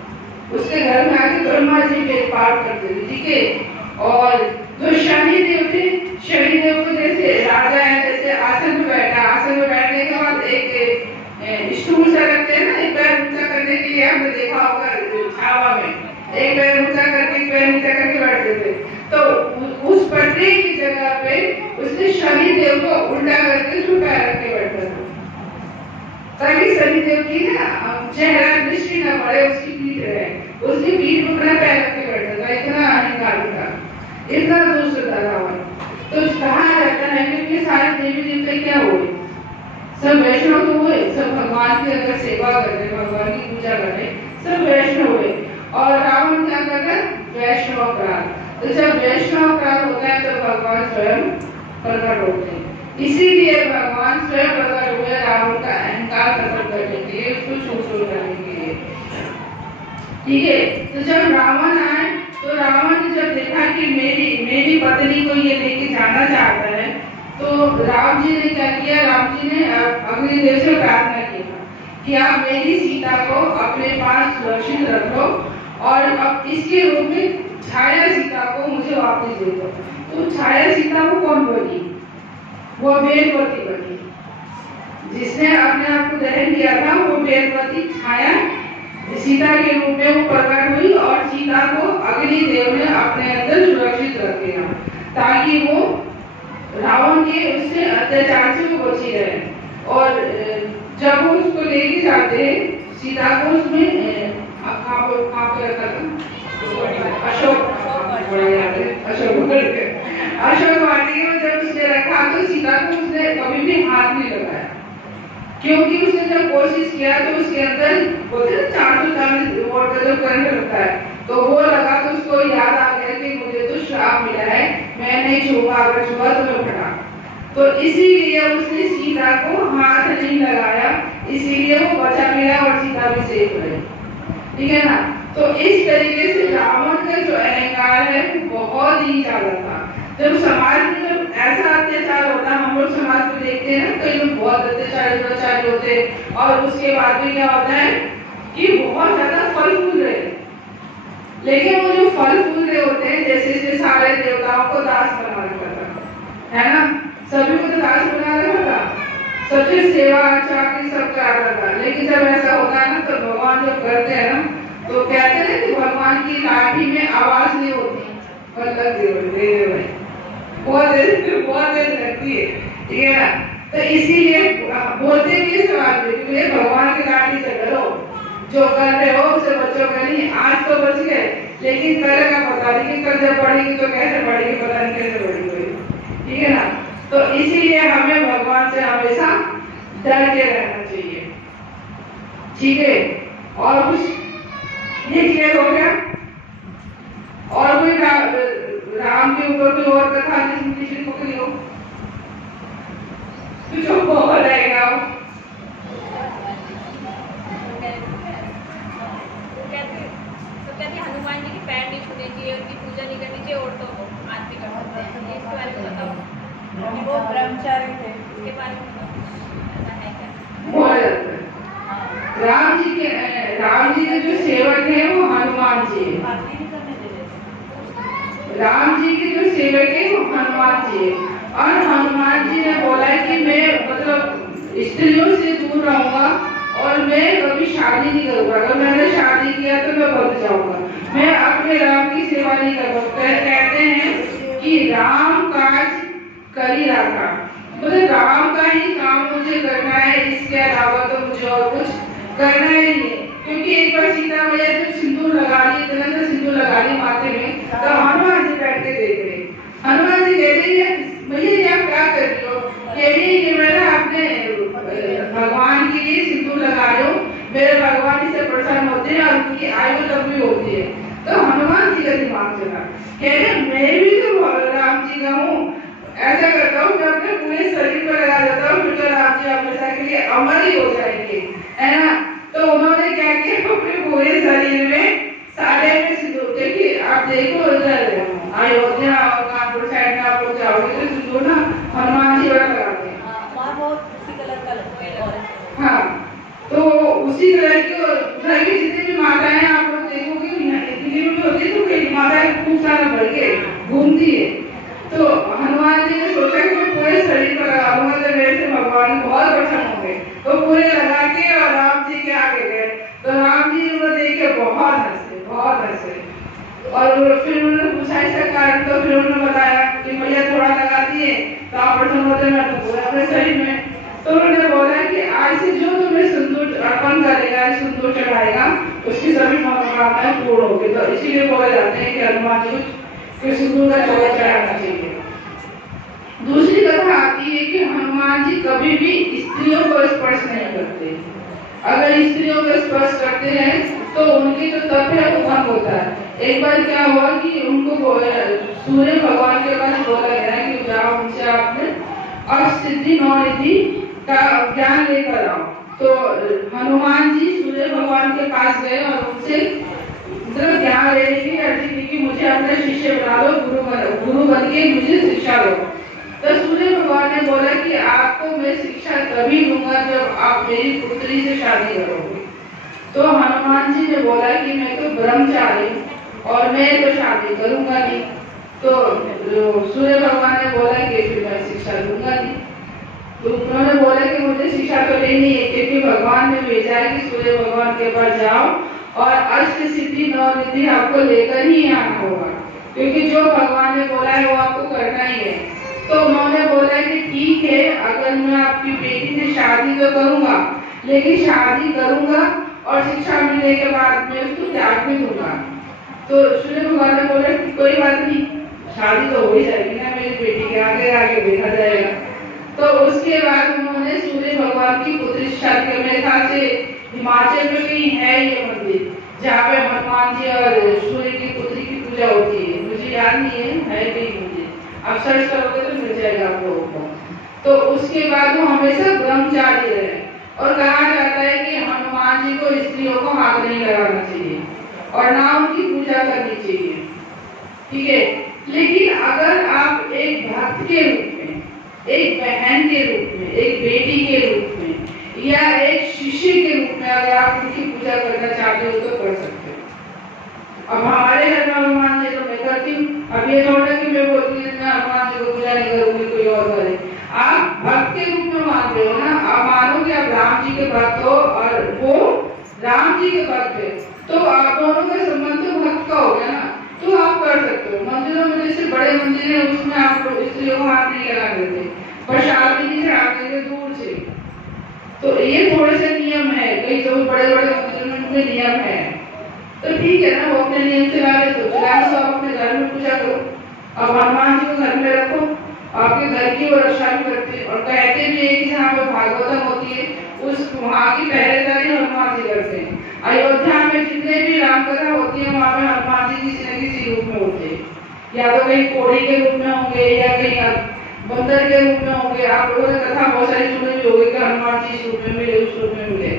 उसके घर में आके ब्रह्मा जी वेद पाठ करते थे, ठीक है। और जो शनि देव थे, शनि देव को जैसे राजा है, जैसे आसन में बैठा, आसन में बैठने के बाद एक स्टूल सा रखते हैं ना, एक पैर ऊंचा करने के लिए, आपने देखा होगा छावा में एक पैर ऊंचा करके एक पैर नीचा करके बैठते थे। तो उस पटरी की जगह पे उसने शनि देव को उल्टा करके उसमें पैर रख के बैठा था ताकि शनि देव की ना चेहरा दृष्टि न पड़े, उसकी पीठ रहे। उसकी पीठ पर अपना पैर रख के बैठा था, इतना अहंकारी था, इतना दुष्ट था रावण। तो कहा जाता है कि उनके सारे देवी देवता क्या हुए, सब वैष्णव तो हुए, सब भगवान की अगर सेवा कर रहे, भगवान की पूजा कर रहे, सब वैष्णव हुए। और रावण क्या कर रहा है, वैष्णव अपराध। तो जब वैष्णव अपराध होता है तो भगवान स्वयं प्रकट होते हैं। इसीलिए भगवान स्वयं प्रकट हुए रावण का अहंकार खत्म करने के लिए, उसको शोषण करने के लिए। ठीक है, तो जब रावण आए तो रावण ने जब देखा कि मेरी पत्नी को ये लेके जाना चाहता है, तो राम जी ने क्या किया, राम जी ने अग्निदेव से प्रार्थना की कि आप मेरी सीता को अपने पास सुरक्षित रखो और अब इसके रूप में छाया सीता को मुझे वापस दे दो। तो छाया सीता को कौन बनी, वो वेदवती बनी, जिसने अपने आप को दहन किया था, वो वेदवती छाया सीता के रूप में वो प्रकट हुई और सीता को अग्निदेव ने अपने अंदर सुरक्षित रख दिया ताकि वो रावण के उससे अत्याचार से वो बची रहे। और जब वो उसको लेके जाते हैं सीता को, उसमें कहाँ पे रखा था, अशोक वाटिका में जब उसने रखा तो सीता को उसने कभी भी हाथ नहीं लगाया, क्योंकि उसने जब कोशिश किया तो उसके अंदर बोलते हैं 440 वोल्ट का जो करंट लगता है, तो वो लगा तो उसको याद आ गया कि मुझे तो श्राप मिला है, मैं नहीं छूंगा, अगर छुआ तो मैं फटा। तो इसीलिए उसने सीता को हाथ नहीं लगाया, इसीलिए वो बचा मिला और सीता भी सेफ रही। ठीक है ना। तो इस तरीके से रावण का जो अहंकार है बहुत ही ज्यादा था। जब समाज में जब ऐसा अत्याचार होता है, हम लोग समाज में देखते हैं ना, कई लोग बहुत अत्याचारी होते हैं और उसके बाद में क्या होता है कि बहुत ज्यादा फल फूल रहे, लेकिन वो जो फल फूल रहे होते हैं, जैसे सारे देवताओं को दास बना रखा था, है ना, सभी को तो दास बना रखा था, सबसे सेवा चाकरी सब कराता था। लेकिन जब ऐसा होता है ना, तो भगवान जब करते हैं ना, तो कहते हैं कि भगवान की लाठी में आवाज नहीं होती, बहुत देर लगती है। ठीक है ना। तो इसीलिए बोलते भी सवाल में भगवान की लाठी से करो, जो कर रहे हो उसे बच्चों का नहीं। आज तो बच गए, लेकिन करेगा पता नहीं, कल जब पढ़ेगी तो कैसे पढ़ेगी, पता नहीं कैसे पढ़ेगी। ठीक है ना। तो इसीलिए हमें भगवान से हमेशा डर के रहना चाहिए। ठीक है। और कुछ ये क्लियर हो गया। और कोई राम के ऊपर कोई और कथा जिसमें किसी को पकड़ी हो, कुछ और रहेगा वो कहते हनुमान जी के पैर नहीं छूने चाहिए, उनकी पूजा नहीं करनी चाहिए, औरतों को आदमी कर सकते हैं। इसके बारे में बताओ। वो ब्रह्मचारी थे, इसके बारे में बताओ, ऐसा है क्या? राम जी के जो सेवक है वो हनुमान जी है। राम जी के जो सेवक है वो हनुमान जी है। और हनुमान जी ने बोला कि मैं मतलब स्त्रियों से दूर रहूंगा और मैं कभी शादी नहीं करूंगा, अगर मैंने शादी किया तो मैं बच जाऊंगा, मैं अपने राम की सेवा नहीं करूंगा। कहते हैं कि राम काज कर ही रखा, मतलब राम का ही काम मुझे करना है, इसके अलावा तो मुझे और कुछ करना ही नहीं है। क्योंकि एक बार सीता मैया जब सिंदूर लगा ली, इतना सा सिंदूर लगा ली माथे में, तो हनुमान जी बैठ के देख रहे। हनुमान जी कहते हैं भैया आप क्या कर रही हो, कह रही कि मैं ना अपने भगवान के लिए सिंदूर लगा रही हूँ, मेरे भगवान इससे प्रसन्न होते हैं और उनकी आयु लंबी होती है। तो हनुमान जी का दिमाग चला, कह रहे मैं भी तो राम जी का हूँ, ऐसा करता हूँ कि अपने पूरे शरीर पर लगा देता हूँ, फिर तो राम जी हमेशा के लिए अमर ही हो जाएंगे, है ना। तो उन्होंने क्या किया, अपने पूरे शरीर में सारे में सिंदूर, देखिए आप देखो इधर अयोध्या और कानपुर साइड में आप लोग जाओगे तो सिंदूर ना हनुमान जी वाला लगाते हैं। हाँ, तो उसी कलर की घर की जितनी भी माताएं आप लोग देखोगे इतनी भी होती है, तो कई माताएं खूब सारा भर के घूमती है। तो हनुमान जी ने सोचा कि मैं पूरे शरीर पर लगा दूंगा तो मेरे से भगवान बहुत प्रसन्न होंगे, तो पूरे लगा के और राम जी के आगे गए। तो राम जी को देख के बहुत हंसे और फिर उन्होंने पूछा इसका कारण, तो फिर उन्होंने बताया कि भैया थोड़ा लगाती है तो आप प्रसन्न होते, मैं तो पूरा अपने शरीर में। तो उन्होंने बोला कि आज से जो तुम्हें सिंदूर अर्पण करेगा, सिंदूर चढ़ाएगा, उसकी सभी मनोकामनाएं पूर्ण होगी। तो इसीलिए बोले जाते हैं कि हनुमान जी को सिंदूर का चोला चढ़ाना चाहिए। दूसरी कथा आती है कि हनुमान जी कभी भी स्त्रियों को स्पर्श नहीं करते। अगर स्त्रियों को स्पर्श करते हैं तो उनकी जो तप है वो भंग होता है। एक बार क्या हुआ कि उनको सूर्य भगवान के पास बोला गया कि जाओ उनसे आपने अष्टसिद्धि 9 रिद्धि का ज्ञान लेकर आओ। तो हनुमान जी सूर्य भगवान के पास गए और उनसे ज्ञान लेने की अर्जी की कि मुझे अपने शिष्य बना लो, गुरु बन के मुझे शिक्षा दो। तो सूर्य भगवान ने बोला कि आपको मैं शिक्षा तभी दूंगा जब आप मेरी पुत्री से शादी करोगे। तो हनुमान जी ने बोला कि मैं तो ब्रह्मचारी हूँ और मैं तो शादी करूंगा नहीं। तो सूर्य भगवान ने बोला कि फिर मैं शिक्षा दूंगा नहीं। तो उन्होंने बोला कि मुझे शिक्षा तो लेनी है, क्योंकि भगवान ने भेजा है कि सूर्य भगवान के पास जाओ और अष्ट सिद्धि 9 रिद्धि आपको लेकर ही आना होगा, क्योंकि जो भगवान ने बोला है वो आपको करना ही है। तो उन्होंने बोला कि ठीक है, अगर मैं आपकी बेटी से शादी तो करूंगा, लेकिन शादी करूंगा और शिक्षा मिलने के बाद मैं उसको त्याग भी दूंगा। तो सूर्य भगवान ने बोला कि कोई बात नहीं, शादी तो हो ही जाएगी ना मेरी बेटी के, आगे आगे देखा जाएगा। तो उसके बाद उन्होंने सूर्य भगवान की पुत्री शादी, मेरे ख्याल से हिमाचल में कहीं है ये मंदिर जहाँ पे हनुमान जी और सूर्य की पुत्री की पूजा होती है, मुझे याद नहीं है कहीं मंदिर, आप सर्च करोगे तो मिल जाएगा आप लोगों को। तो उसके बाद वो हमेशा ब्रह्मचारी रहे। और कहा जाता है कि हनुमान जी को स्त्रियों को हाथ नहीं लगाना चाहिए और ना उनकी पूजा करनी चाहिए, ठीक है। लेकिन अगर आप एक भक्त के रूप में, एक बहन के रूप में, एक बेटी के रूप में या एक शिष्य के रूप में अगर आप उनकी पूजा करना चाहते हो तो कर सकते हो। अब हमारे घर में हनुमान जी तो मैं करती हूँ, अब ये थोड़ा कि मैं बोलती हूँ मैं हनुमान जी को पूजा नहीं करूंगी, कोई और करे। आप भक्त के रूप में मानते हो ना, आप मानो कि आप राम जी के भक्त हो और वो राम जी के भक्त है, तो आप दोनों का संबंध तो भक्त का हो गया ना, तो आप कर सकते हो। मंदिरों में जैसे बड़े मंदिर है उसमें आप स्त्रियों को हाथ नहीं लगा देते, प्रसाद भी नहीं चढ़ा देते दूर से। तो ये थोड़े से नियम है, कई जो बड़े बड़े मंदिरों में उनके नियम है, तो ठीक है ना, वो अपने नियम चला रहे तो चला, तो आप अपने घर में पूजा करो। अब हनुमान जी को घर में रखो, आपके घर की वो रक्षा भी करते हैं। और कहते भी है कि जहाँ पे भागवतम होती है उस वहाँ की पहरेदारी हनुमान जी करते हैं। अयोध्या में जितने भी रामकथा होती है वहाँ पे हनुमान जी किसी न किसी रूप में होते हैं, या तो कहीं कोड़ी के रूप में होंगे या कहीं बंदर के रूप में होंगे। आप लोगों ने कथा बहुत सारी सुनी भी होगी कि हनुमान जी इस रूप में मिले, उस रूप में मिले।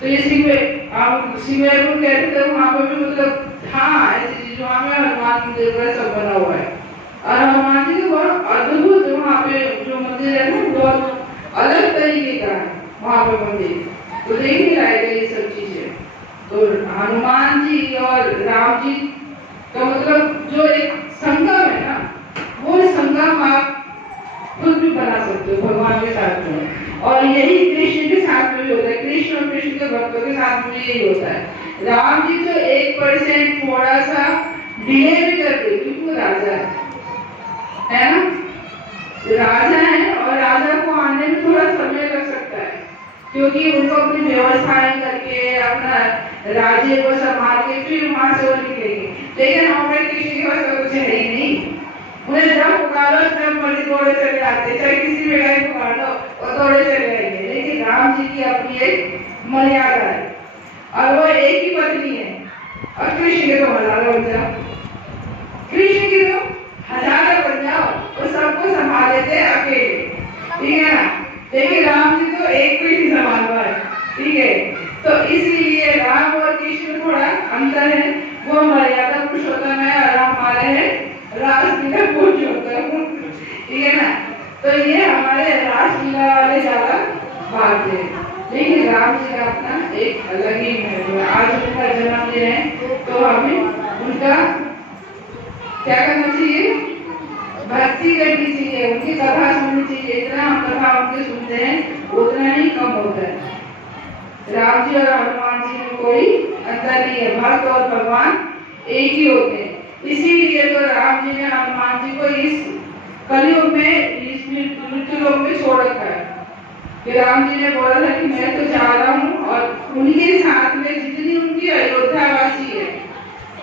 तो ये सिंगवेरपुर कहते थे, वहाँ पे भी मतलब हाँ ऐसी चीज वहाँ पे हनुमान मंदिर का सब बना हुआ है। और हनुमान जी का बहुत अद्भुत वहाँ पे जो मंदिर है ना बहुत अलग तरीके का है वहाँ पे मंदिर, तो देख ही लाएगा ये सब चीजें। तो हनुमान जी और राम जी का मतलब जो एक संगम है ना, वो संगम आप खुद भी बना सकते हो भगवान के साथ में। और यही कृष्ण के साथ में भी होता है, कृष्ण और कृष्ण के भक्तों के साथ में यही होता है। राम जी तो 1% थोड़ा सा डिले भी कर दे, क्योंकि वो राजा है ना, राजा है और राजा को आने में थोड़ा समय लग सकता है, क्योंकि उनको अपनी व्यवस्थाएं करके अपना राज्य को संभाल के फिर वहां से वो निकलेंगे। लेकिन हमारे कृष्ण के पास तो कुछ है ही नहीं, उन्हें जब पुकारो जब मर्जी दौड़े चले आते, चाहे किसी भी गाय पुकार लो वो दौड़े चले आएंगे। लेकिन राम जी की अपनी एक मर्यादा है और वो एक ही पत्नी है। और कृष्ण के तो हजारों बन जाओ, कृष्ण की तो हजारों बन जाओ, वो सबको संभाल लेते हैं अकेले, ठीक है ना। लेकिन राम जी तो एक को ही संभाल रहा है, ठीक है। तो इसलिए राम और कृष्ण थोड़ा अंतर है, वो मर्यादा पुरुषोत्तम है और हमारे है रासलीला पुरुषोत्तम, ठीक है ना। तो ये हमारे रासलीला वाले ज्यादा भाग है, लेकिन राम जी का अपना एक अलग ही महत्व है। आज उनका जन्मदिन है तो हमें उनका क्या करना चाहिए, भक्ति करनी चाहिए, उनकी कथा सुननी चाहिए। इतना हम कथा उनके सुनते हैं उतना ही कम होता है। राम जी और हनुमान जी में कोई अंतर नहीं है, भक्त और भगवान एक ही होते हैं। इसीलिए तो राम जी ने हनुमान जी को इस कलयुग में इस मृत्यु लोक में छोड़ रखा है कि राम जी ने बोला था कि मैं तो जा रहा हूँ और उनके साथ में जितनी उनकी अयोध्या वासी है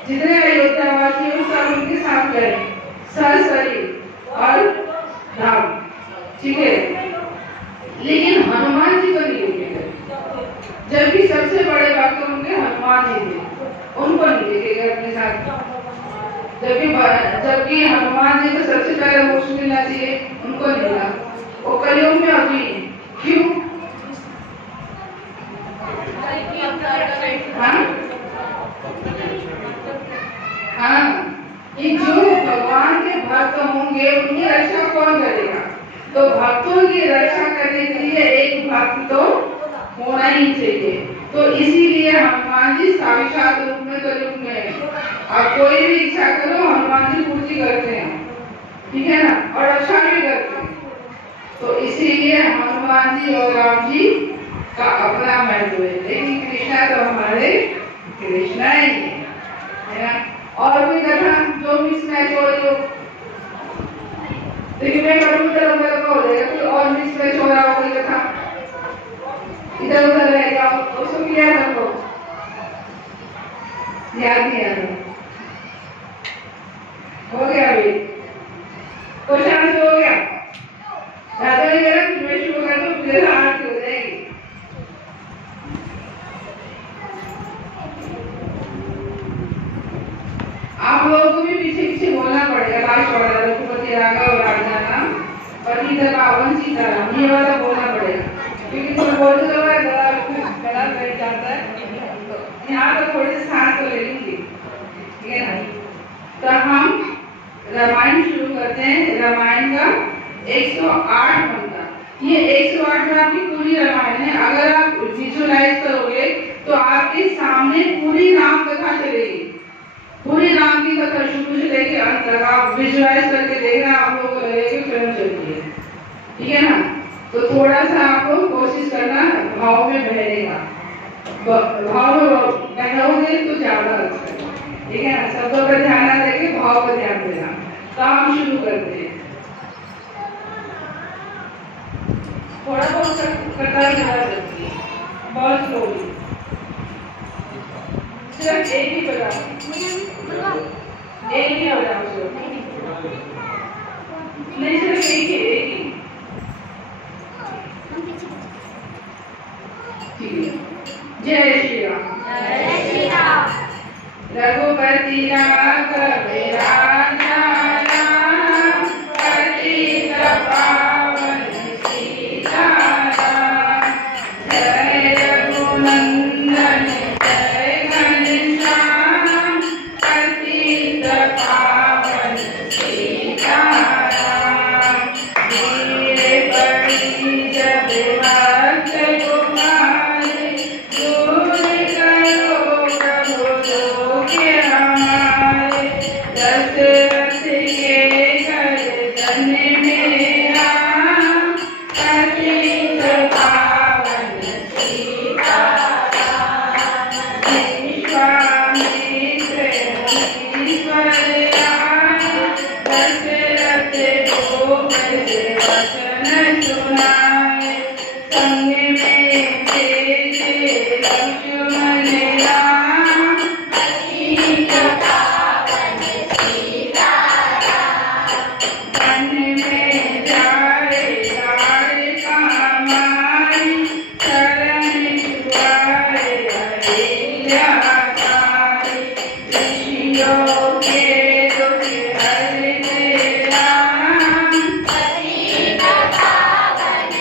जितने अयोध्यावासी हैं सब उनके साथ करें, सशरीर और धाम, ठीक है। लेकिन हनुमान जी को नहीं लेके गए, जबकि सबसे बड़े भक्त उनके हनुमान जी थे, उनको नहीं लेके गए अपने साथ। जबकि हनुमान जी को सबसे पहले मोक्ष मिलना चाहिए, उनको नहीं मिला। वो कलयुग में अभी क्यों? हाँ, कि जो भगवान के भक्त होंगे उनकी रक्षा कौन करेगा? तो भक्तों की रक्षा करने के लिए एक भक्त तो होना ही चाहिए। तो इसीलिए हनुमान जी साक्षात रूप में कलयुग में है। आप कोई भी इच्छा करो, हनुमान जी पूर्ति करते हैं, ठीक है ना, और रक्षा भी करते हैं। तो इसीलिए हनुमान जी और राम जी का अपना महत्व है। लेकिन कृष्णा तो हमारे कृष्णा ही है ना। और कोई कथा जो मिसमैच हो रही हो, लेकिन मैं करूँ इधर उधर हो जाएगा, कोई और मिसमैच हो रहा हो, कोई कथा इधर उधर रहेगा, उसको क्लियर कर लो। याद नहीं आ रहा, हो गया अभी क्वेश्चन हो गया, ज्यादा नहीं करा, मैं शुरू कर दूं, मुझे हाथ हो जाएगी। आप लोगों को भी पीछे पीछे बोलना पड़ेगा, लास्ट वाला रघुपति राघव राजा नाम पतित पावन सीताराम, ये वाला बोलना पड़ेगा, क्योंकि कोई बोल तो गला बैठ जाता है। तो यहाँ पर थोड़ी सी सांस तो ले लीजिए, ठीक है ना। तो हम रामायण शुरू करते हैं। रामायण का 108 बनता, ये 108 में आपकी पूरी रामायण है। अगर आप विजुअलाइज करोगे तो आपके सामने पूरी राम कथा चलेगी, पूरी राम की कथा शुरू से लेकर अंत तक आप विजुअलाइज करके देखना, आप लोगों को लगेगा फिल्म चलती है, ठीक है ना। तो थोड़ा सा आपको कोशिश करना भाव में बहने का, भाव में बहनोगे तो ज्यादा अच्छा है, ठीक है ना। शब्दों पर ध्यान ना देके भाव पर ध्यान देना। तो हम शुरू करते हैं, थोड़ा बहुत करता चला सकती है, बहुत स्लोली, सिर्फ एक ही बजाओ, एक ही बजाओ, नहीं सिर्फ एक ही, ठीक है। जय श्री राम। रघुपति राघव राजा राम, पतित पावन सीताराम, जय रघुनंदन जय घनश्याम, पतित पावन सीताराम, धीरे पड़ी जब भक्त कुमारी, दूर करो प्रभु जोगे हमारे, दशरथ के घर जन में राम, पतित पावन सीताराम, विश्वामित्र ईश्वर राम, दशरथ को बड़े वचन सुनाए, संग में भेजे लक्ष्मण राम, पतित पावन सीताराम, वन में जाए द्वारका माई, शरण छुआए अहिल्याताई, ऋषियों के दुख हरते राम, पतित पावन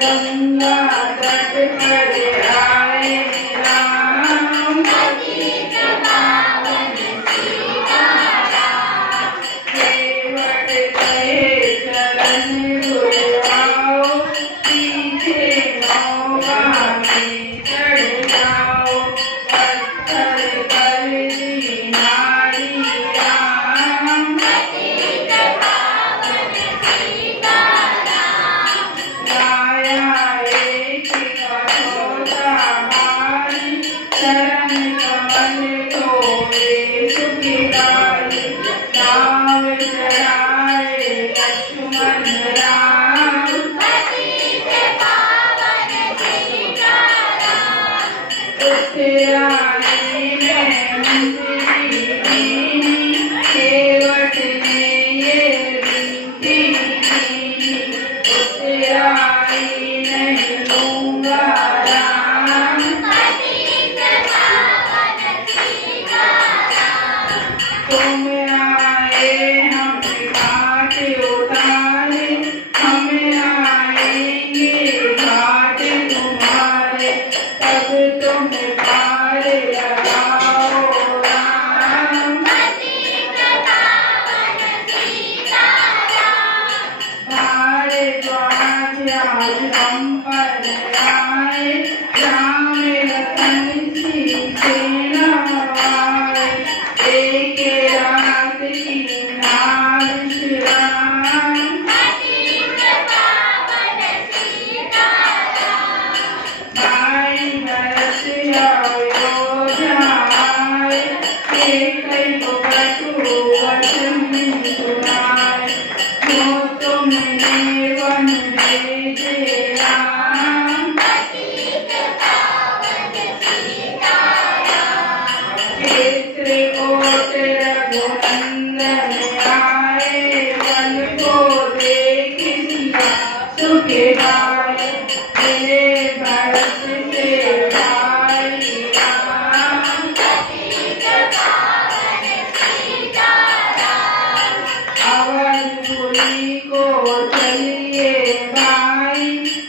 गंगा तट पर आए राम तुम आए हम घाट उतारे, हम आएंगे घाट तुम्हारे, तब तुम पार लगाओ राम। भारद्वाज आज हम पर आए, राम लखन सीतेना आए, एक रात की नार श्याम। भाई भरत अयोध्या आए, कई कटु वचन सुनाए, जो तुमने वन भेजे राम। क्षेत्र ओट रघुनंदन आए, वन को देखि सिया सुख गाए, मेरे भरत से भाई राम। अवधपुरी को चलिए भाई,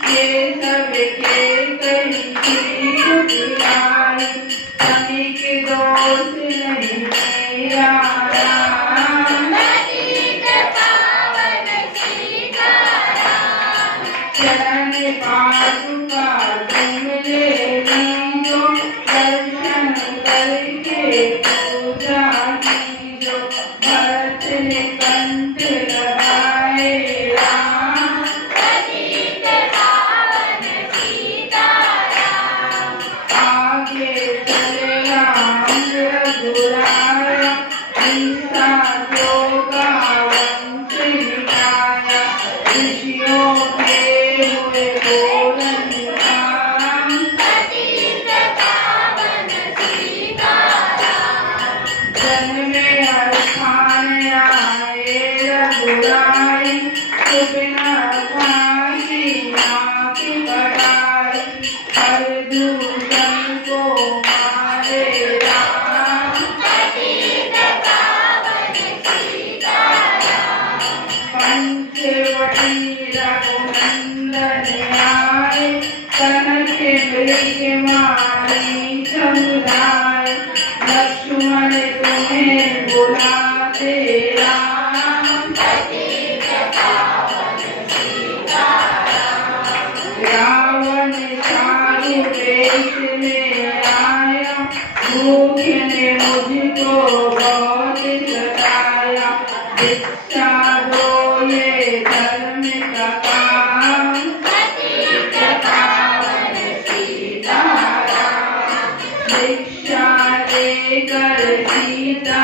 ये सब के कई चीज दिखाई, तनिक दोष नहीं मेरा राम। चरण पादुका तुम ले लीजो, दर्शन करके पूजा कीजो, भरत ने कंठ लगाए राम। आगे चले राम रघुराया, सीता जोगा वंश मिटाया, ऋषियों के हुए बोलन राम। जन्मे अस्थान आए रघुराई, सुबिना फांसी नाक कटाई, हर दूषण को मारे राम। पंचवटी रघुनंदन आए, कनक मृग मारी समुदाय, लक्ष्मण तुम्हें बुलाते राम। रावण साधु वेश में आया, भूख ने मुझको बहुत सताया, भिक्षा दो ये धर्म का काम। भिक्षा लेकर सीता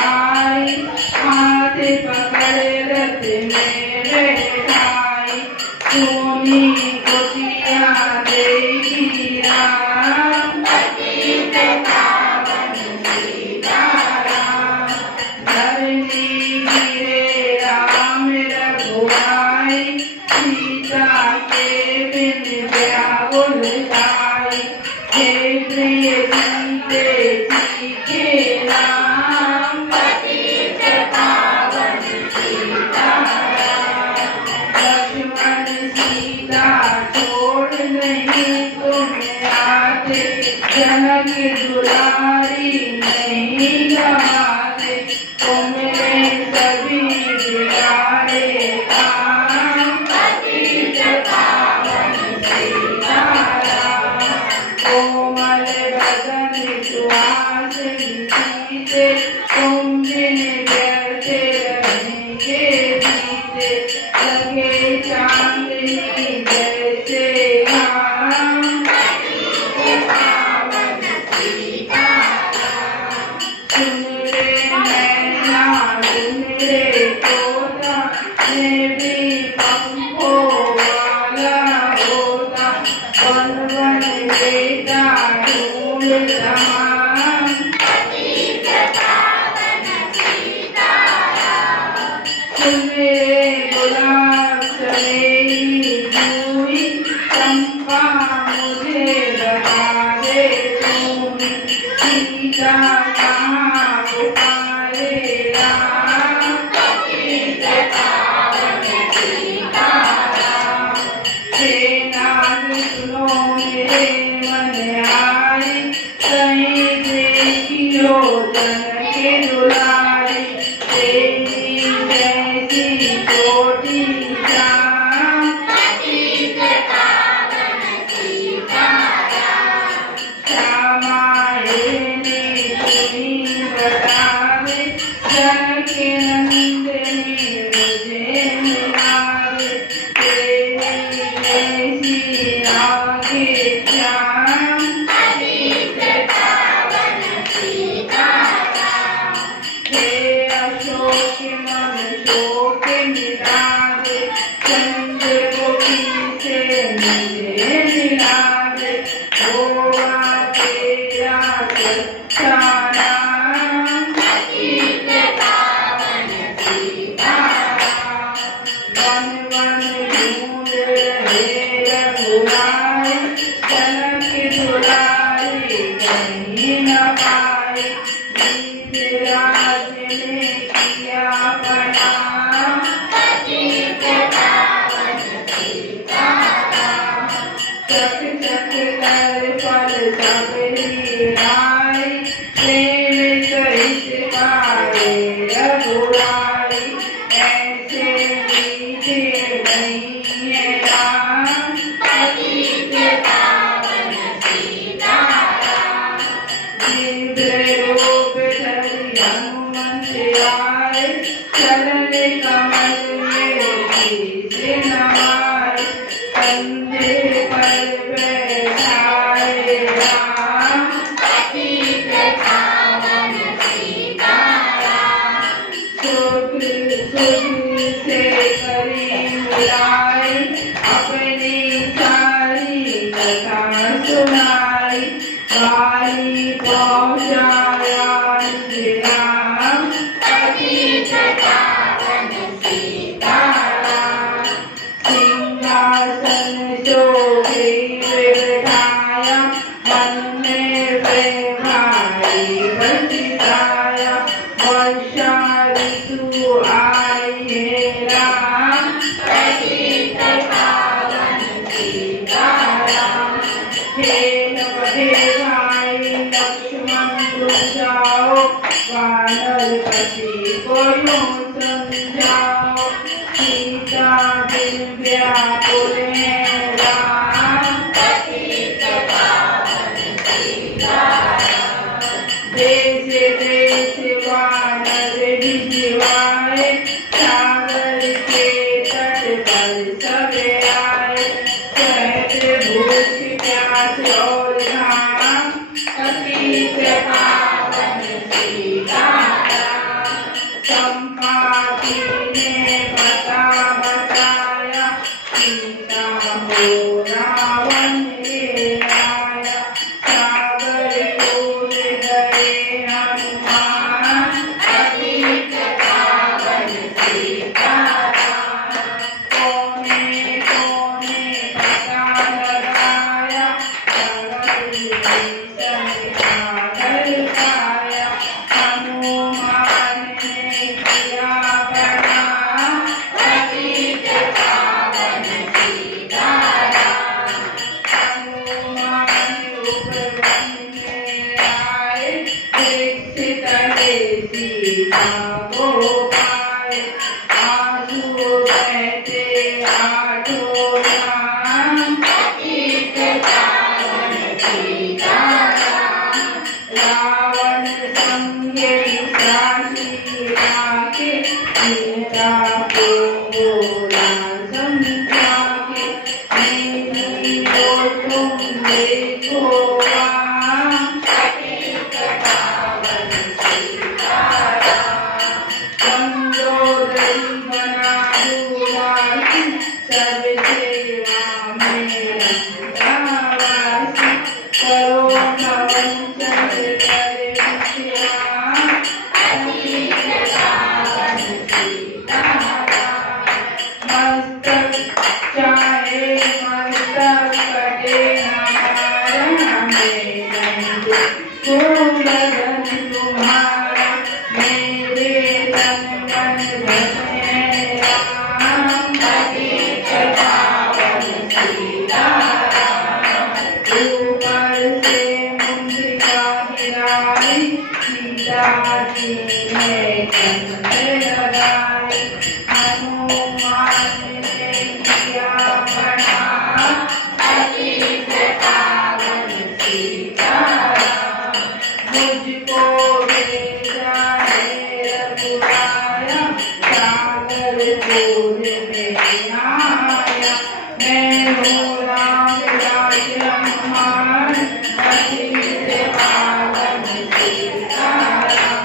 आई, हाथ पकड़ रथ में बैठाई, सोनी कुटिया देगी राम। धरनी गिरे राम रघुराई, सीता के बिन व्याकुल गाई, हे प्रिय सीते जी के नाम। लक्ष्मण सीता छोड़ नहीं तुम आते, जनक दुलारी नहीं गवाते, तुमने सभी बिगाड़े काम। कोमल बदन सुहास सीते, तुम बिन व्यर्थ रहेंगे जीते, लगे चांदनी जैसे घाम। सुन रे नैना सुन रे तोता, मैं भी पंखों वाला होता, वन वन बेटा ढूंढ तमाम। सुन रे गुलाब चमेली जूही, चंपा मुझे बता दे तू, सीता कहाँ पुकारे हे अशोक मन शोक मिलावे, चंद्र कोटि से मुझे मिला दे। गोवा तेरा सच्चा नाम, पतित पावन सीताराम। वन वन ढूंढ रहे रघुराई, जनक दुलारी कहीं न पाई। राज ने किया प्रणाम, पतित पावन सीताराम। चक चक कर पल सब लीलाई, प्रेम सहित पाए रघुराई। ऐसे मीठे नहीं है राम, पतित पावन सीताराम। रूप धरि हनुमंत आए, चरण कमल में शीश नवाए। कंधे पर बैठाए राम, पतित पावन सीताराम। सुख सुख से करी मिलाई, अपनी सारी कथा सुनाई। बाली पहुँचाया राम, पतित पावन सीताराम। सिंहासन शोभे बिठाया, मन में प्रेम भाई बरसाया। वर्षा ऋतु आई है राम, पतित पावन सीताराम। हे भाई लक्ष्मण तुम जाओ, वानर पति को यूं समझाओ। सीता बिन व्याकुल है राम, पतित पावन सीताराम। देश देश वानर भिजवाए, सागर के तट पर सब आए। सहज भूख प्यास और घाम, पतित पावन सीताराम। संपाति ने बता बताया, सीता को रावण ले आया। सागर कूद गए हनुमान, पतित पावन सीताराम। कोने कोने पता लगाया, हनुमान ने किया प्रणाम, पतित पावन सीताराम। हनुमान उपवन में आए, वृक्ष तले सीता को पाए। आंसू बहते आठों नाम, पतित पावन सीताराम। रावण संगे साथी लागे, सीता को बोला समझा के। मेरी ओर तुम देखो राम, पतित पावन सीताराम। मंदोदरी बना दूरासी, सब सेवा में रंगावासी। करो नवंचन करे विश्राम, पतित पावन सीताराम। मस्तक चाहे मस्तक कटे हमारा, हमें नहीं को बदन तुम्हारा। मेरे तन मन धन है राम, पतित पावन सीताराम। ऊपर से मुद्रिका गिराई, सीता जी ने कंठ लगाई। हनुमान ने किया प्रणाम, पतित पावन सीताराम। मुझको भेजा है रघुराया, सागर गोद में आया। मैं हूँ राम राज हनुमान, पतित पावन सीताराम।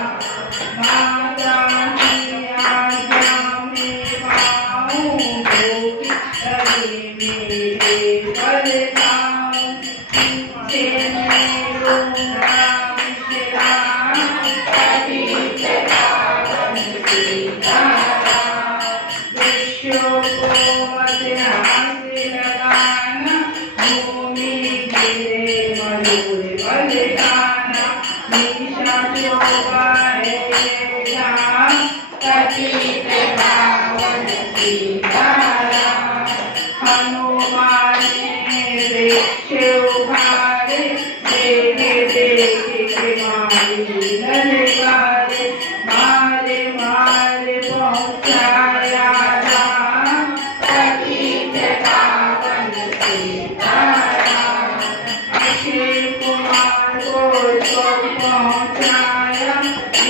राम पतित पावन सीताराम। हनुमान वृक्ष उभारे देख देख के मारी ललकारे। मारे मारे पहुँचाया राम पतित पावन सीताराम। अक्षय कुमार को पहुँचाया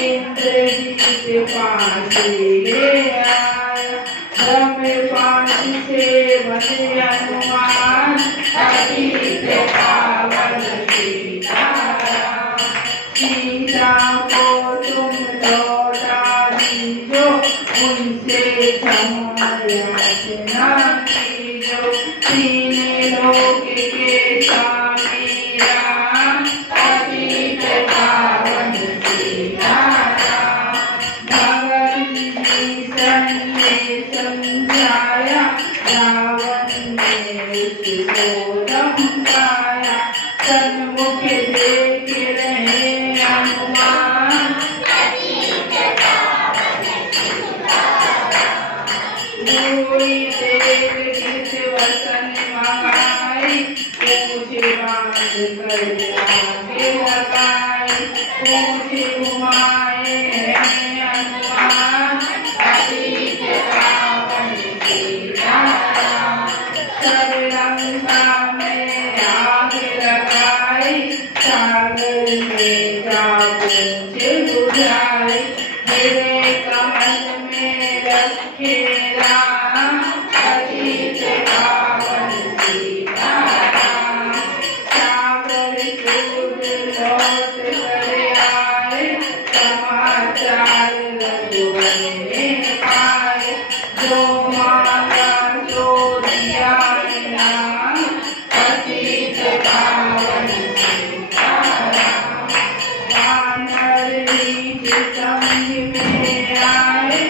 इंद्रजीत फांसी ले आया। ब्रह्म फांसी से बने हनुमान पतित पावन सीताराम। सीता को तुम लौटा दीजो उनसे क्षमा याचना कीजो। तीन लोक के स्वामी राम पतित पावन सीताराम। भगत जी ने समझाया रावण ने उसको धमकाया। सन्मुख देख रहे हनुमान कोई देव किस वसन मंगाई। पूछ बांध कर आगे लगाई। पूछ घुमाए हनुमान पतित पावन सीताराम। सब लंका में आग लगाई। सागर में जा पहुँचे बुझाई। मेरे कमल में रखे राम पतित पावन सीताराम। सागर दूर लौट कर आए। समाचार रघुवर ने पाए। जो मांगा सो दिया राम पतित पावन सीताराम। वानर रीछ संग में आए।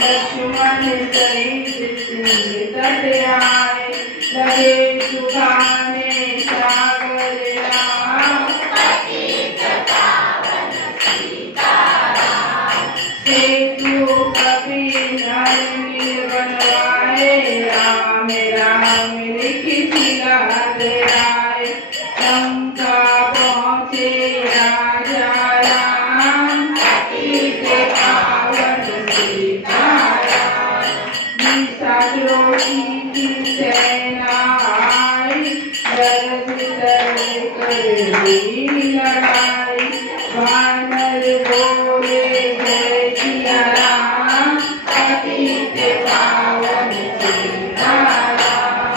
लक्ष्मण सहित सिंह तट आए। लगे सुखाने सागर राम पतित पावन सीताराम। सेतु कपि नर बनवाए। राम राम लिखि सिलात आए। लंका पहुँचे राजा राम पतित पावन सीताराम। रोटी की सेना आई। दर्द दर्द कर हुई लड़ाई। वानर बोले जय सिया राम पतित पावन सीताराम।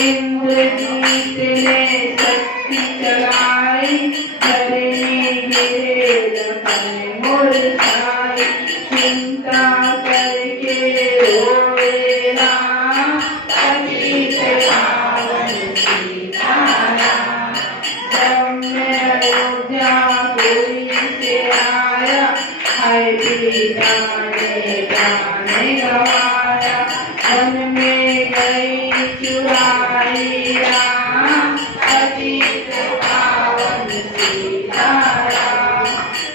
इंद्रजीत ने शक्ति चलाई। धरनी गिरे लखन मुरझाई। चिंता करके रोए राम पतित पावन सीताराम। जब मैं अयोध्या पुरी से आया। हाय पिता ने प्राण गवाया। वन में गई चुराई राम पतित पावन सीताराम।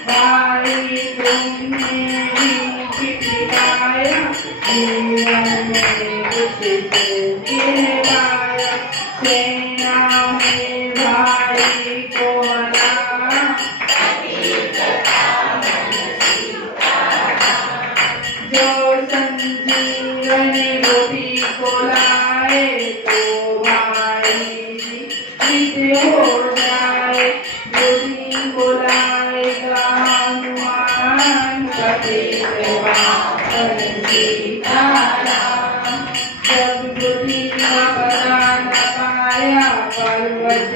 भाई तुमने खिलाया। जीवन में कुछ कहलाया। सेना में भाई को हरा पतित पावन सीताराम। जो संजीवनी बुद्धि को लाए। तो भाई जीवित हो जाए। बुद्धि को लाएगा हनुमान पतित पावन सीताराम। जब बुद्धि का पता न पाया। पर्वत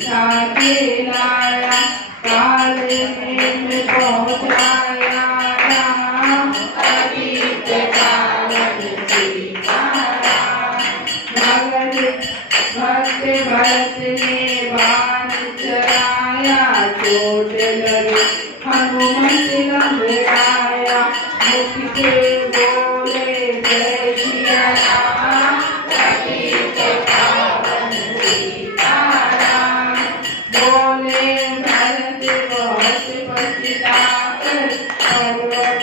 जाके लाया। काल में पहुँचाया राम पतित पावन सीताराम। भक्त भरत ने बाण चलाया। चोट लगी हनुमत घबराया। मुख से बोले जय सिया राम पतित पावन सीताराम। बोले भरत बहुत पछताकर पर्वत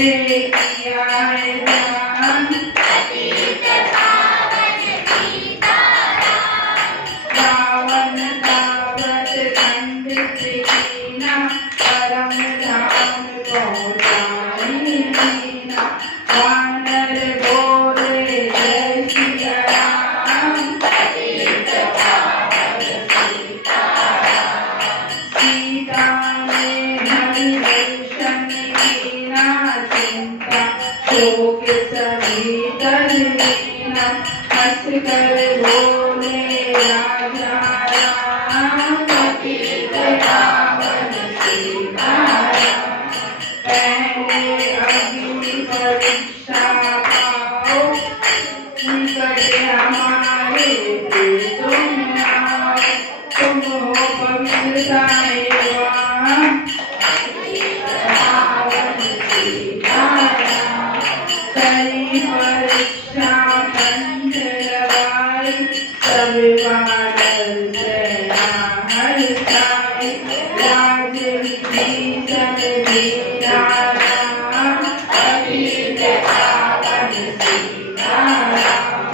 ने किया है दान, रावण का व्रत खंडित कीना, परम धाम पहुँचाई लीना। वानर बोले जय सिया राम, सीता ने हरि दर्शन कीना, चिंता शोक सभी कर लीना। हंस कर बोले राजा राम, पतित पावन सीताराम। पहले अग्नि परीक्षा पाओ, निकट हमारे तुम आओ। तुम हो पवित्रता एवं पावन सीताराम। करी परीक्षा कंठ लगाई, सब बादल सेना हर्षाई। राज विभीषण दीना राम, पतित पावन सीताराम।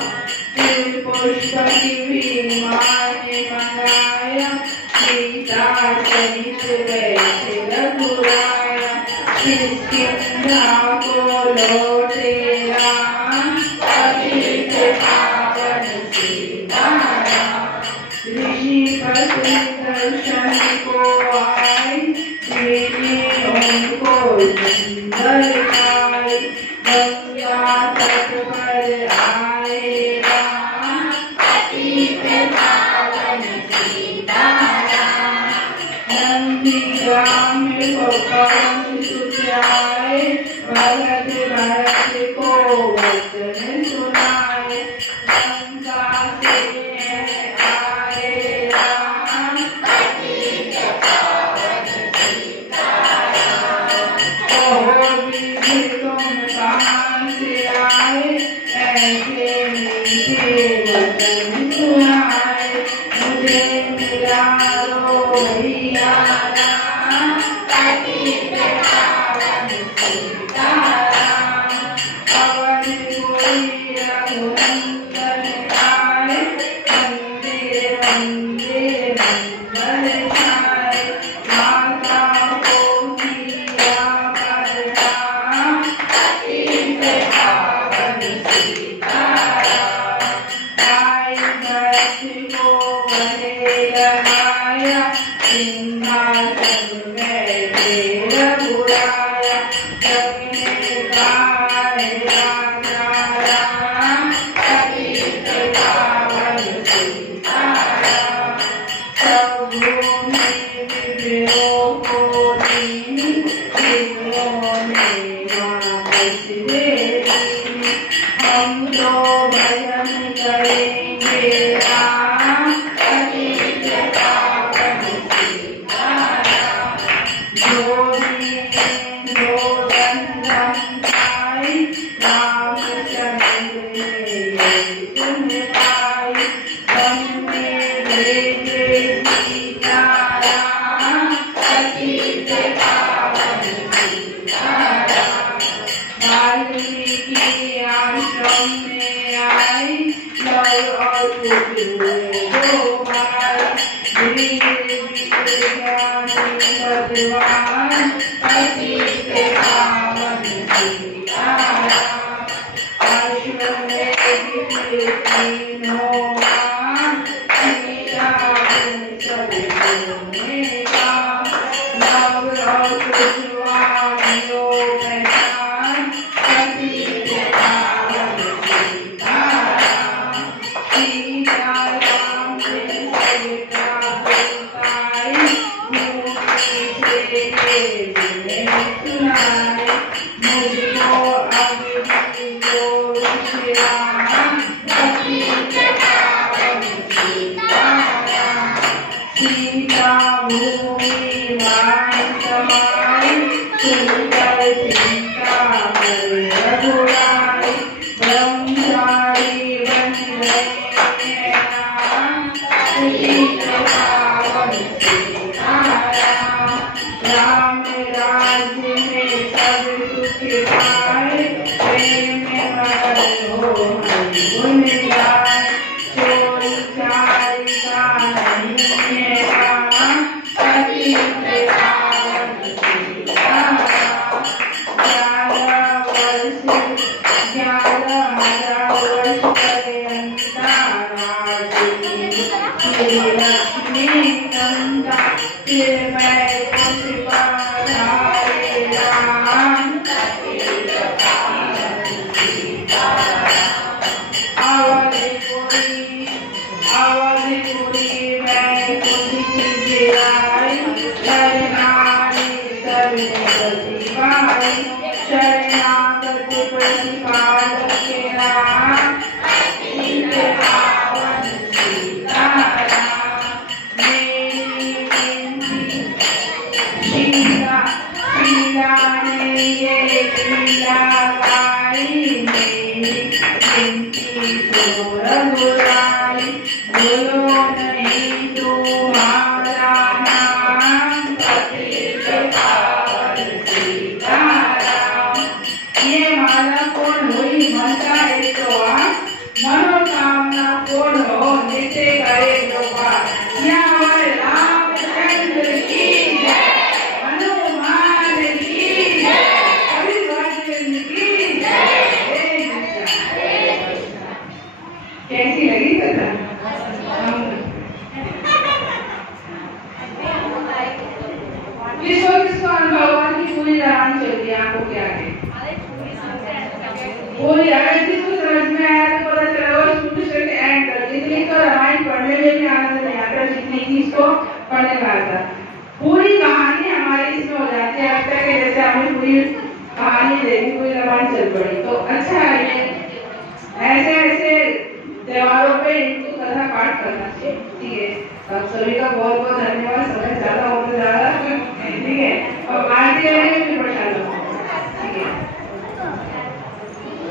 फिर पुष्प विमान मंगाया, सीता सहित बैठे रघुराया। किष्किंधा को लौटे राम, पतित पावन सीताराम। ऋषिपति दर्शन को आए, मिले उनको सुंदर गाय। गंगा तट पर आए राम, पतित पावन सीताराम। नंदीग्राम को पवन सुजाए, भरत भरत को वचन सुनाए। लंका से आए राम, पतित पावन सीताराम। ओहो विधि तुम कहाँ से आए, ऐसे मीठे वचन सुनाए। मुझे मिला रोहिया राम, पतित पावन सीताराम। अवध कोई रघुनंदन आए, वंदे वंदे मंगल छाए। माता को किया प्रणाम, पतित पावन सीताराम। भाई भरत को गले लगाया, सिंहासन बैठे रघुराया। जगने गाए राजा राम, पतित पावन सीताराम। सब भूमि दिव्यों को दीनी, दिव्यों ने वापस ले ली। हम तो भजन करेंगे राम, पतित पावन सीताराम। जो दंडम खाई, रामचंद्र ने सुन पाई। वन में भेजे सीताराम, पतित पावन सीताराम। वाल्मीकि आश्रम में आई, लव और कुछ हुए दो भाई। वीर विज्ञानी भगवान, पतित पावन सीताराम। अश्वमेध के तीनों नाम, सीता बिन सब सुने काम। लव और कुछ वाणियों पहचान, पतित पावन सीताराम। सीताराम से सविता बुलाई, भूमि से के पाए प्रेम में मगन हो हरि गुण गाए चोरी चारी का नहीं है काम पति के पावन सीताराम 11 वर्ष पर्यंता लक्ष्मी नंदा फिर मैं पधारे राम अवधपुरी मैं तुझी आई शरणारी सरने प्रतिभाई शरणागत प्रतिपाल के राम पावन सीताराम मेरी विनती शीला शीला ने ये लीला गाई मेरी विनती तो रघुराई बोलो नहीं तुम्हारा नाम पति के पावन सीताराम ये माला कौन हुई मनता है तो मनोकामना कौन हो नित्य करे तो या हमारे रामचंद्र की जय हनुमान की जय हरिभद्र की जय कैसी लगी कथा किसको भगवान की पूरी राम चलती है आपको क्या है पूरी अगर जिसको समझ में आया तो पता चला वो शुरू से एंड कर इसलिए तो रामायण पढ़ने में भी आनंद नहीं आता जितनी कि इसको पढ़ने में आता पूरी कहानी हमारी इसमें हो जाती है अब तक जैसे हमने पूरी कहानी देखी पूरी रामायण चल पड़ी तो अच्छा है ये ऐसे ऐसे त्योहारों पे इनको कथा पाठ करना चाहिए ठीक है आप सभी का बहुत बहुत धन्यवाद समय ज्यादा होता जा रहा है ठीक है और आरती वाले भी प्रसाद ठीक है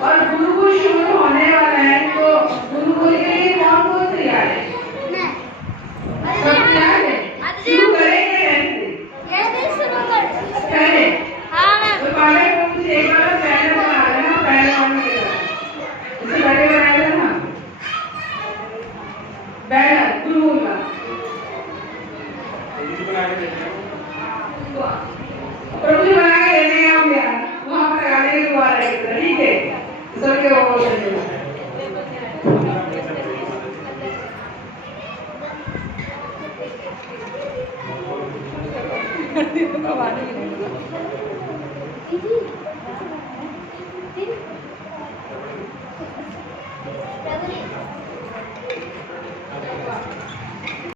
और गुरुकुल शुरू होने वाला है तो गुरुकुल के लिए कौन कौन तैयार है सब तैयार है शुरू करेंगे कैसे तो पहले कुछ एक बार पहले बना लेना पहले वाले के इससे पहले बना लेना बैनर गुरुकुल का प्रभु जी बना के देने हम यार वहाँ पर लगाने के द्वारा ठीक है सबके वो करती तो कमाने